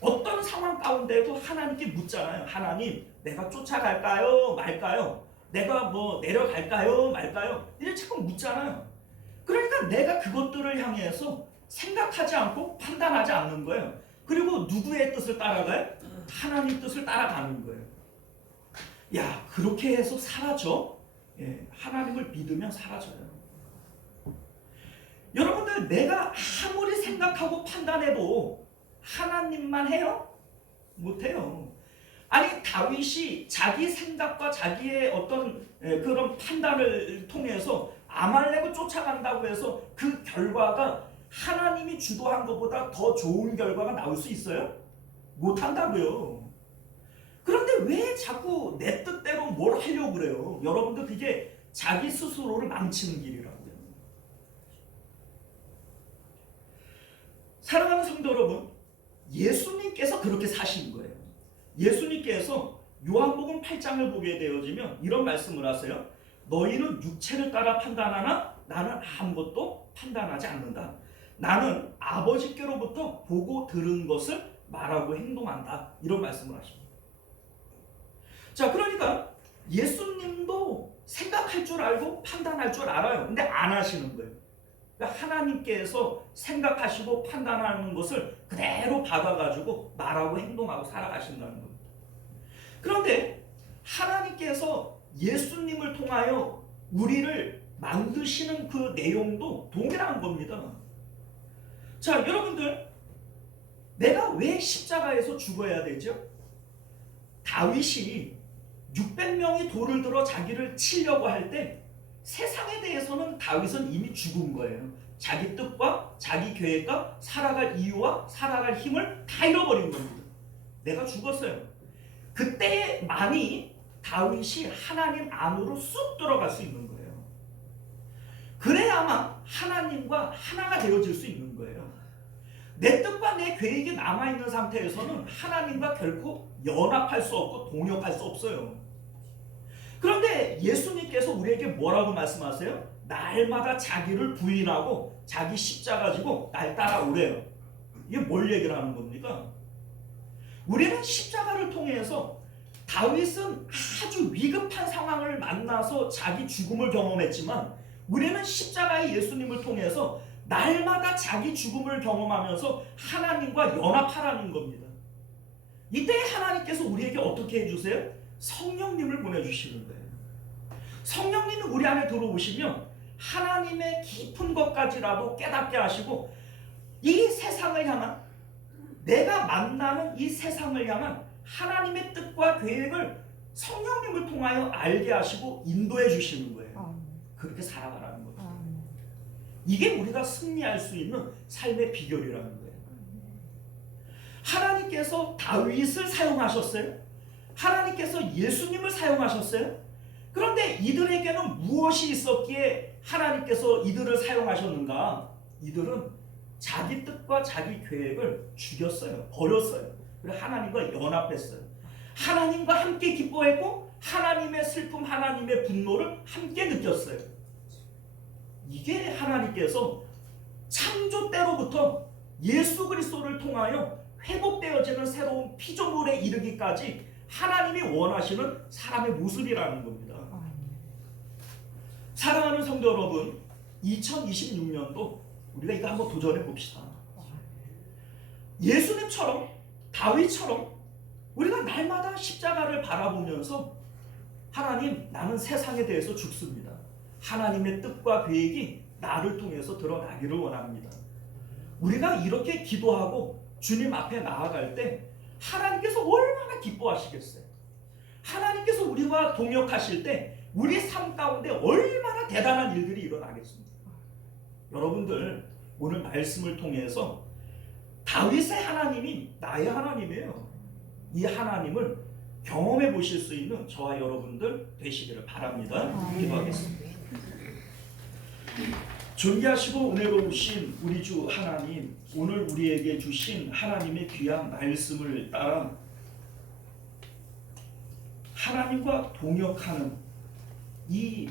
어떤 상황 가운데도 하나님께 묻잖아요. 하나님, 내가 쫓아갈까요? 말까요? 내가 뭐 내려갈까요? 말까요? 이제 자꾸 묻잖아요. 그러니까 내가 그것들을 향해서 생각하지 않고 판단하지 않는 거예요. 그리고 누구의 뜻을 따라가요? 하나님 뜻을 따라가는 거예요. 야, 그렇게 해서 사라져? 예, 하나님을 믿으면 사라져요. 여러분들, 내가 아무리 생각하고 판단해도 하나님만 해요? 못해요. 아니, 다윗이 자기 생각과 자기의 어떤 그런 판단을 통해서 아말렉을 쫓아간다고 해서 그 결과가 하나님이 주도한 것보다 더 좋은 결과가 나올 수 있어요? 못한다고요. 그런데 왜 자꾸 내 뜻대로 뭘 하려고 그래요? 여러분들, 그게 자기 스스로를 망치는 길이라고요. 사랑하는 성도 여러분, 예수님께서 그렇게 사신 거예요. 예수님께서 요한복음 8장을 보게 되어지면 이런 말씀을 하세요. 너희는 육체를 따라 판단하나 나는 아무것도 판단하지 않는다. 나는 아버지께로부터 보고 들은 것을 말하고 행동한다. 이런 말씀을 하십니다. 자, 그러니까 예수님도 생각할 줄 알고 판단할 줄 알아요. 근데 안 하시는 거예요. 그러니까 하나님께서 생각하시고 판단하는 것을 그대로 받아가지고 말하고 행동하고 살아가신다는 겁니다. 그런데 하나님께서 예수님을 통하여 우리를 만드시는 그 내용도 동일한 겁니다. 자, 여러분들, 내가 왜 십자가에서 죽어야 되죠? 다윗이 600명이 돌을 들어 자기를 치려고 할 때 세상에 대해서는 다윗은 이미 죽은 거예요. 자기 뜻과 자기 계획과 살아갈 이유와 살아갈 힘을 다 잃어버린 겁니다. 내가 죽었어요. 그때만이 다윗이 하나님 안으로 쑥 들어갈 수 있는 거예요. 그래야만 하나님과 하나가 되어질 수 있는 거예요. 내 뜻과 내 계획이 남아있는 상태에서는 하나님과 결코 연합할 수 없고 동역할 수 없어요. 그런데 예수님께서 우리에게 뭐라고 말씀하세요? 날마다 자기를 부인하고 자기 십자가 지고 날 따라오래요. 이게 뭘 얘기를 하는 겁니까? 우리는 십자가를 통해서 다윗은 아주 위급한 상황을 만나서 자기 죽음을 경험했지만 우리는 십자가의 예수님을 통해서 날마다 자기 죽음을 경험하면서 하나님과 연합하라는 겁니다. 이때 하나님께서 우리에게 어떻게 해주세요? 성령님을 보내주시는 거예요. 성령님이 우리 안에 들어오시면 하나님의 깊은 것까지라도 깨닫게 하시고 이 세상을 향한, 내가 만나는 이 세상을 향한 하나님의 뜻과 계획을 성령님을 통하여 알게 하시고 인도해 주시는 거예요. 그렇게 살아가라는 거죠. 이게 우리가 승리할 수 있는 삶의 비결이라는 거예요. 하나님께서 다윗을 사용하셨어요. 하나님께서 예수님을 사용하셨어요. 그런데 이들에게는 무엇이 있었기에 하나님께서 이들을 사용하셨는가? 이들은 자기 뜻과 자기 계획을 죽였어요. 버렸어요. 그리고 하나님과 연합했어요. 하나님과 함께 기뻐했고 하나님의 슬픔, 하나님의 분노를 함께 느꼈어요. 이게 하나님께서 창조 때로부터 예수 그리스도를 통하여 회복되어지는 새로운 피조물에 이르기까지 하나님이 원하시는 사람의 모습이라는 겁니다. 사랑하는 성도 여러분, 2026년도 우리가 이거 한번 도전해 봅시다. 예수님처럼, 다윗처럼 우리가 날마다 십자가를 바라보면서 하나님, 나는 세상에 대해서 죽습니다. 하나님의 뜻과 계획이 나를 통해서 드러나기를 원합니다. 우리가 이렇게 기도하고 주님 앞에 나아갈 때 하나님께서 얼마나 기뻐하시겠어요? 하나님께서 우리와 동역하실 때 우리 삶 가운데 얼마나 대단한 일들이 일어나겠습니까? 여러분들, 오늘 말씀을 통해서 다윗의 하나님이 나의 하나님이에요. 이 하나님을 경험해 보실 수 있는 저와 여러분들 되시기를 바랍니다. 기도하겠습니다. 존귀하시고 은혜로우신 우리 주 하나님, 오늘 우리에게 주신 하나님의 귀한 말씀을 따라 하나님과 동역하는 이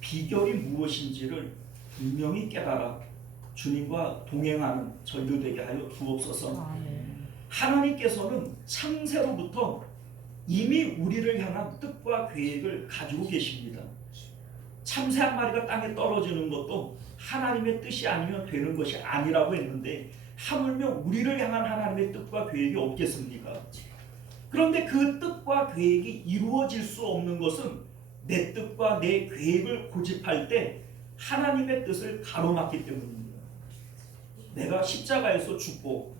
비결이 무엇인지를 분명히 깨달아 주님과 동행하는 저희들 되게 하여 주옵소서. 하나님께서는 창세로부터 이미 우리를 향한 뜻과 계획을 가지고 계십니다. 참새 한 마리가 땅에 떨어지는 것도 하나님의 뜻이 아니면 되는 것이 아니라고 했는데 하물며 우리를 향한 하나님의 뜻과 계획이 없겠습니까? 그런데 그 뜻과 계획이 이루어질 수 없는 것은 내 뜻과 내 계획을 고집할 때 하나님의 뜻을 가로막기 때문입니다. 내가 십자가에서 죽고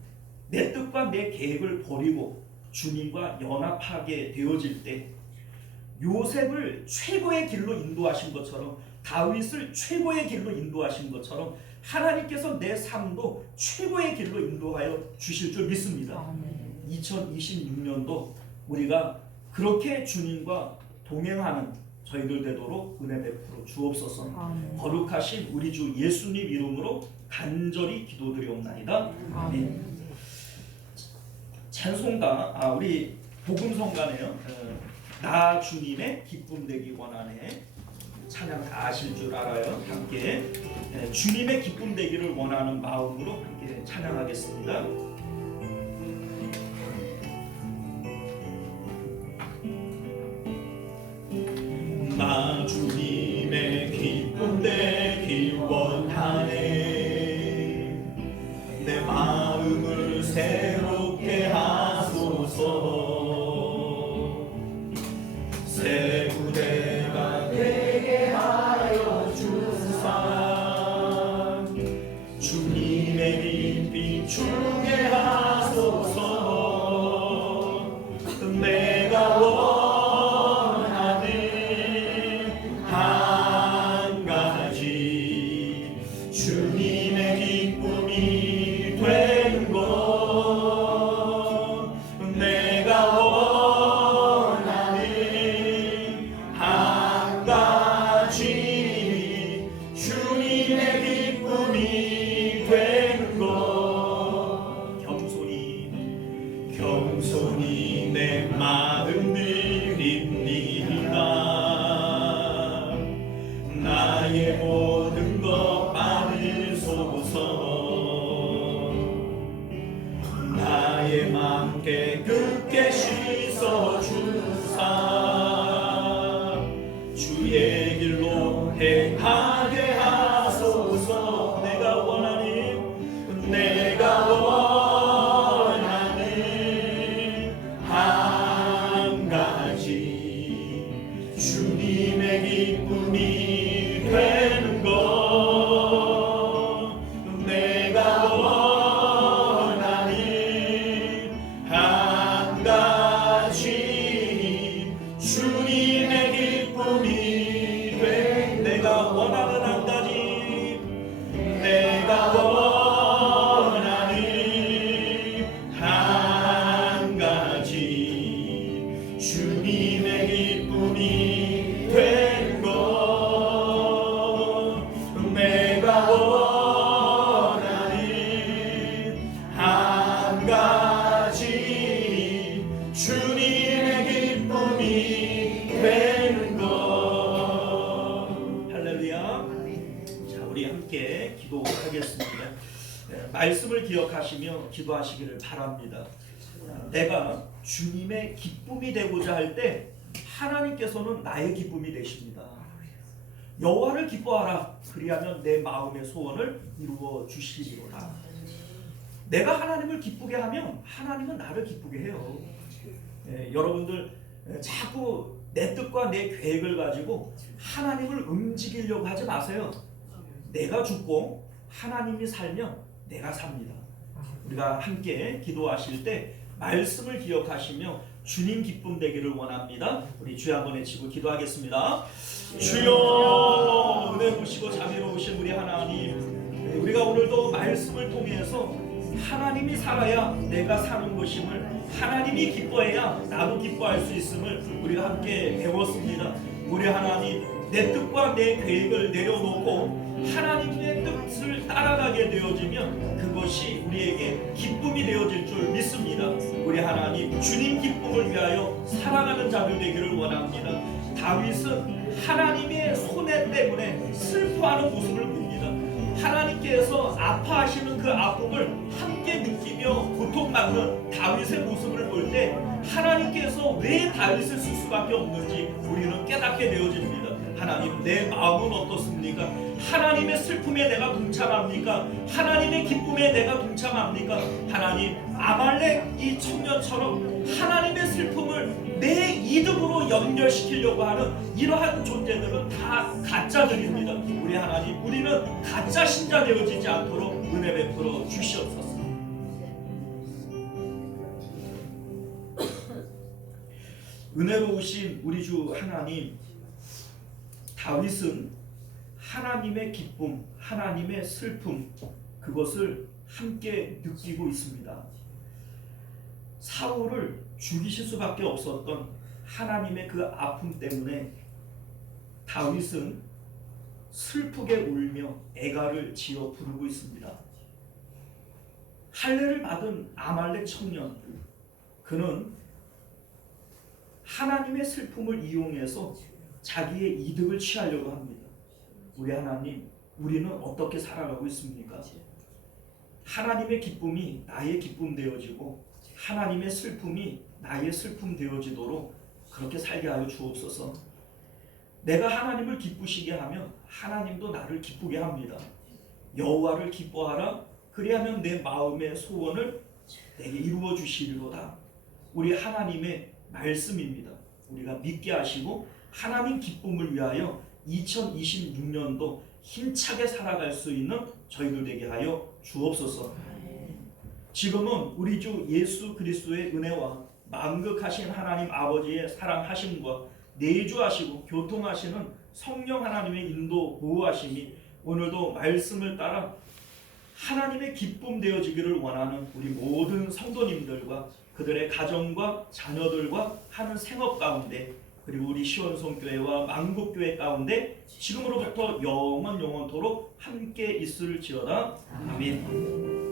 내 뜻과 내 계획을 버리고 주님과 연합하게 되어질 때 요셉을 최고의 길로 인도하신 것처럼, 다윗을 최고의 길로 인도하신 것처럼 하나님께서 내 삶도 최고의 길로 인도하여 주실 줄 믿습니다. 2026년도 우리가 그렇게 주님과 동행하는 저희들 되도록 은혜 베풀어 주옵소서. 거룩하신 우리 주 예수님 이름으로 간절히 기도드리옵나이다. 아멘. 찬송가, 우리 복음성가네요. 나 주님의 기쁨 되기 원하네. 찬양 다 아실 줄 알아요. 함께 주님의 기쁨 되기를 원하는 마음으로 함께 찬양하겠습니다. 나 주님의 기쁨 되기 원하네. 내 마음을 새롭게 하소서. 새 부대가 되게 하여 주사 주님의 빛 비추게 하소서. 내가 원하는 한 가지 주님의 기쁨이 되는 것. 내가 원하는 한 가지 주님의 기쁨이 되는 것. 겸손히 내 마음 드립니다. 나의 모든 것 받으소서. 나의 맘 깨끗게 씻어 주사 주의 길로 행하게 하소서. 내가 원하는 한 가지 주님의 기쁨이 되는 것. 내가 원하는 한 가지 주님의 기쁨이 되. 내가 원하는 한 가지. 내가 원하는 한 가지 주님의 기쁨이 되는 것. 내가 원하는 한 가지 주님의 기쁨이 되는 것. 할렐루야. 자, 우리 함께 기도하겠습니다. 말씀을 기억하시며 기도하시기를 바랍니다. 내가 주님의 기쁨이 되고자 할 때 하나님께서는 나의 기쁨이 되십니다. 여호와를 기뻐하라. 그리하면 내 마음의 소원을 이루어 주시리로다. 내가 하나님을 기쁘게 하면 하나님은 나를 기쁘게 해요. 여러분들 자꾸 내 뜻과 내 계획을 가지고 하나님을 움직이려고 하지 마세요. 내가 죽고 하나님이 살면 내가 삽니다. 우리가 함께 기도하실 때 말씀을 기억하시며 주님 기쁨 되기를 원합니다. 우리 주여 한번 외치고 기도하겠습니다. 주여, 은혜 보시고 자비로우신 우리 하나님, 우리가 오늘도 말씀을 통해서 하나님이 살아야 내가 사는 것임을, 하나님이 기뻐해야 나도 기뻐할 수 있음을 우리가 함께 배웠습니다. 우리 하나님, 내 뜻과 내 계획을 내려놓고 하나님의 뜻을 따라가게 되어지면 그것이 우리에게 기쁨이 되어질 줄 믿습니다. 우리 하나님, 주님 기쁨을 위하여 살아가는 자들 되기를 원합니다. 다윗은 하나님의 손해 때문에 슬퍼하는 모습을 봅니다. 하나님께서 아파하시는 그 아픔을 함께 느끼며 고통받는 다윗의 모습을 볼 때 하나님께서 왜 다윗을 쓸 수밖에 없는지 우리는 깨닫게 되어집니다. 하나님, 내 마음은 어떻습니까? 하나님의 슬픔에 내가 동참합니까? 하나님의 기쁨에 내가 동참합니까? 하나님, 아말렉 이 청년처럼 하나님의 슬픔을 내 이득으로 연결시키려고 하는 이러한 존재들은 다 가짜들입니다. 우리 하나님, 우리는 가짜 신자 되어지지 않도록 은혜 베풀어 주시옵소서. 은혜로우신 우리 주 하나님, 다윗은 하나님의 기쁨, 하나님의 슬픔, 그것을 함께 느끼고 있습니다. 사울을 죽이실 수밖에 없었던 하나님의 그 아픔 때문에 다윗은 슬프게 울며 애가를 지어 부르고 있습니다. 할례를 받은 아말렉 청년, 그는 하나님의 슬픔을 이용해서 자기의 이득을 취하려고 합니다. 우리 하나님, 우리는 어떻게 살아가고 있습니까? 하나님의 기쁨이 나의 기쁨 되어지고 하나님의 슬픔이 나의 슬픔 되어지도록 그렇게 살게 하여 주옵소서. 내가 하나님을 기쁘시게 하면 하나님도 나를 기쁘게 합니다. 여호와를 기뻐하라. 그리하면 내 마음의 소원을 내게 이루어 주시리로다. 우리 하나님의 말씀입니다. 우리가 믿게 하시고 하나님 기쁨을 위하여 2026년도 힘차게 살아갈 수 있는 저희들 되게 하여 주옵소서. 지금은 우리 주 예수 그리스도의 은혜와 만극하신 하나님 아버지의 사랑하심과 내주하시고 교통하시는 성령 하나님의 인도 보호하심이 오늘도 말씀을 따라 하나님의 기쁨 되어지기를 원하는 우리 모든 성도님들과 그들의 가정과 자녀들과 하는 생업 가운데, 그리고 우리 시원송교회와 만국교회 가운데 지금으로부터 영원토록 함께 있을지어다. 아멘.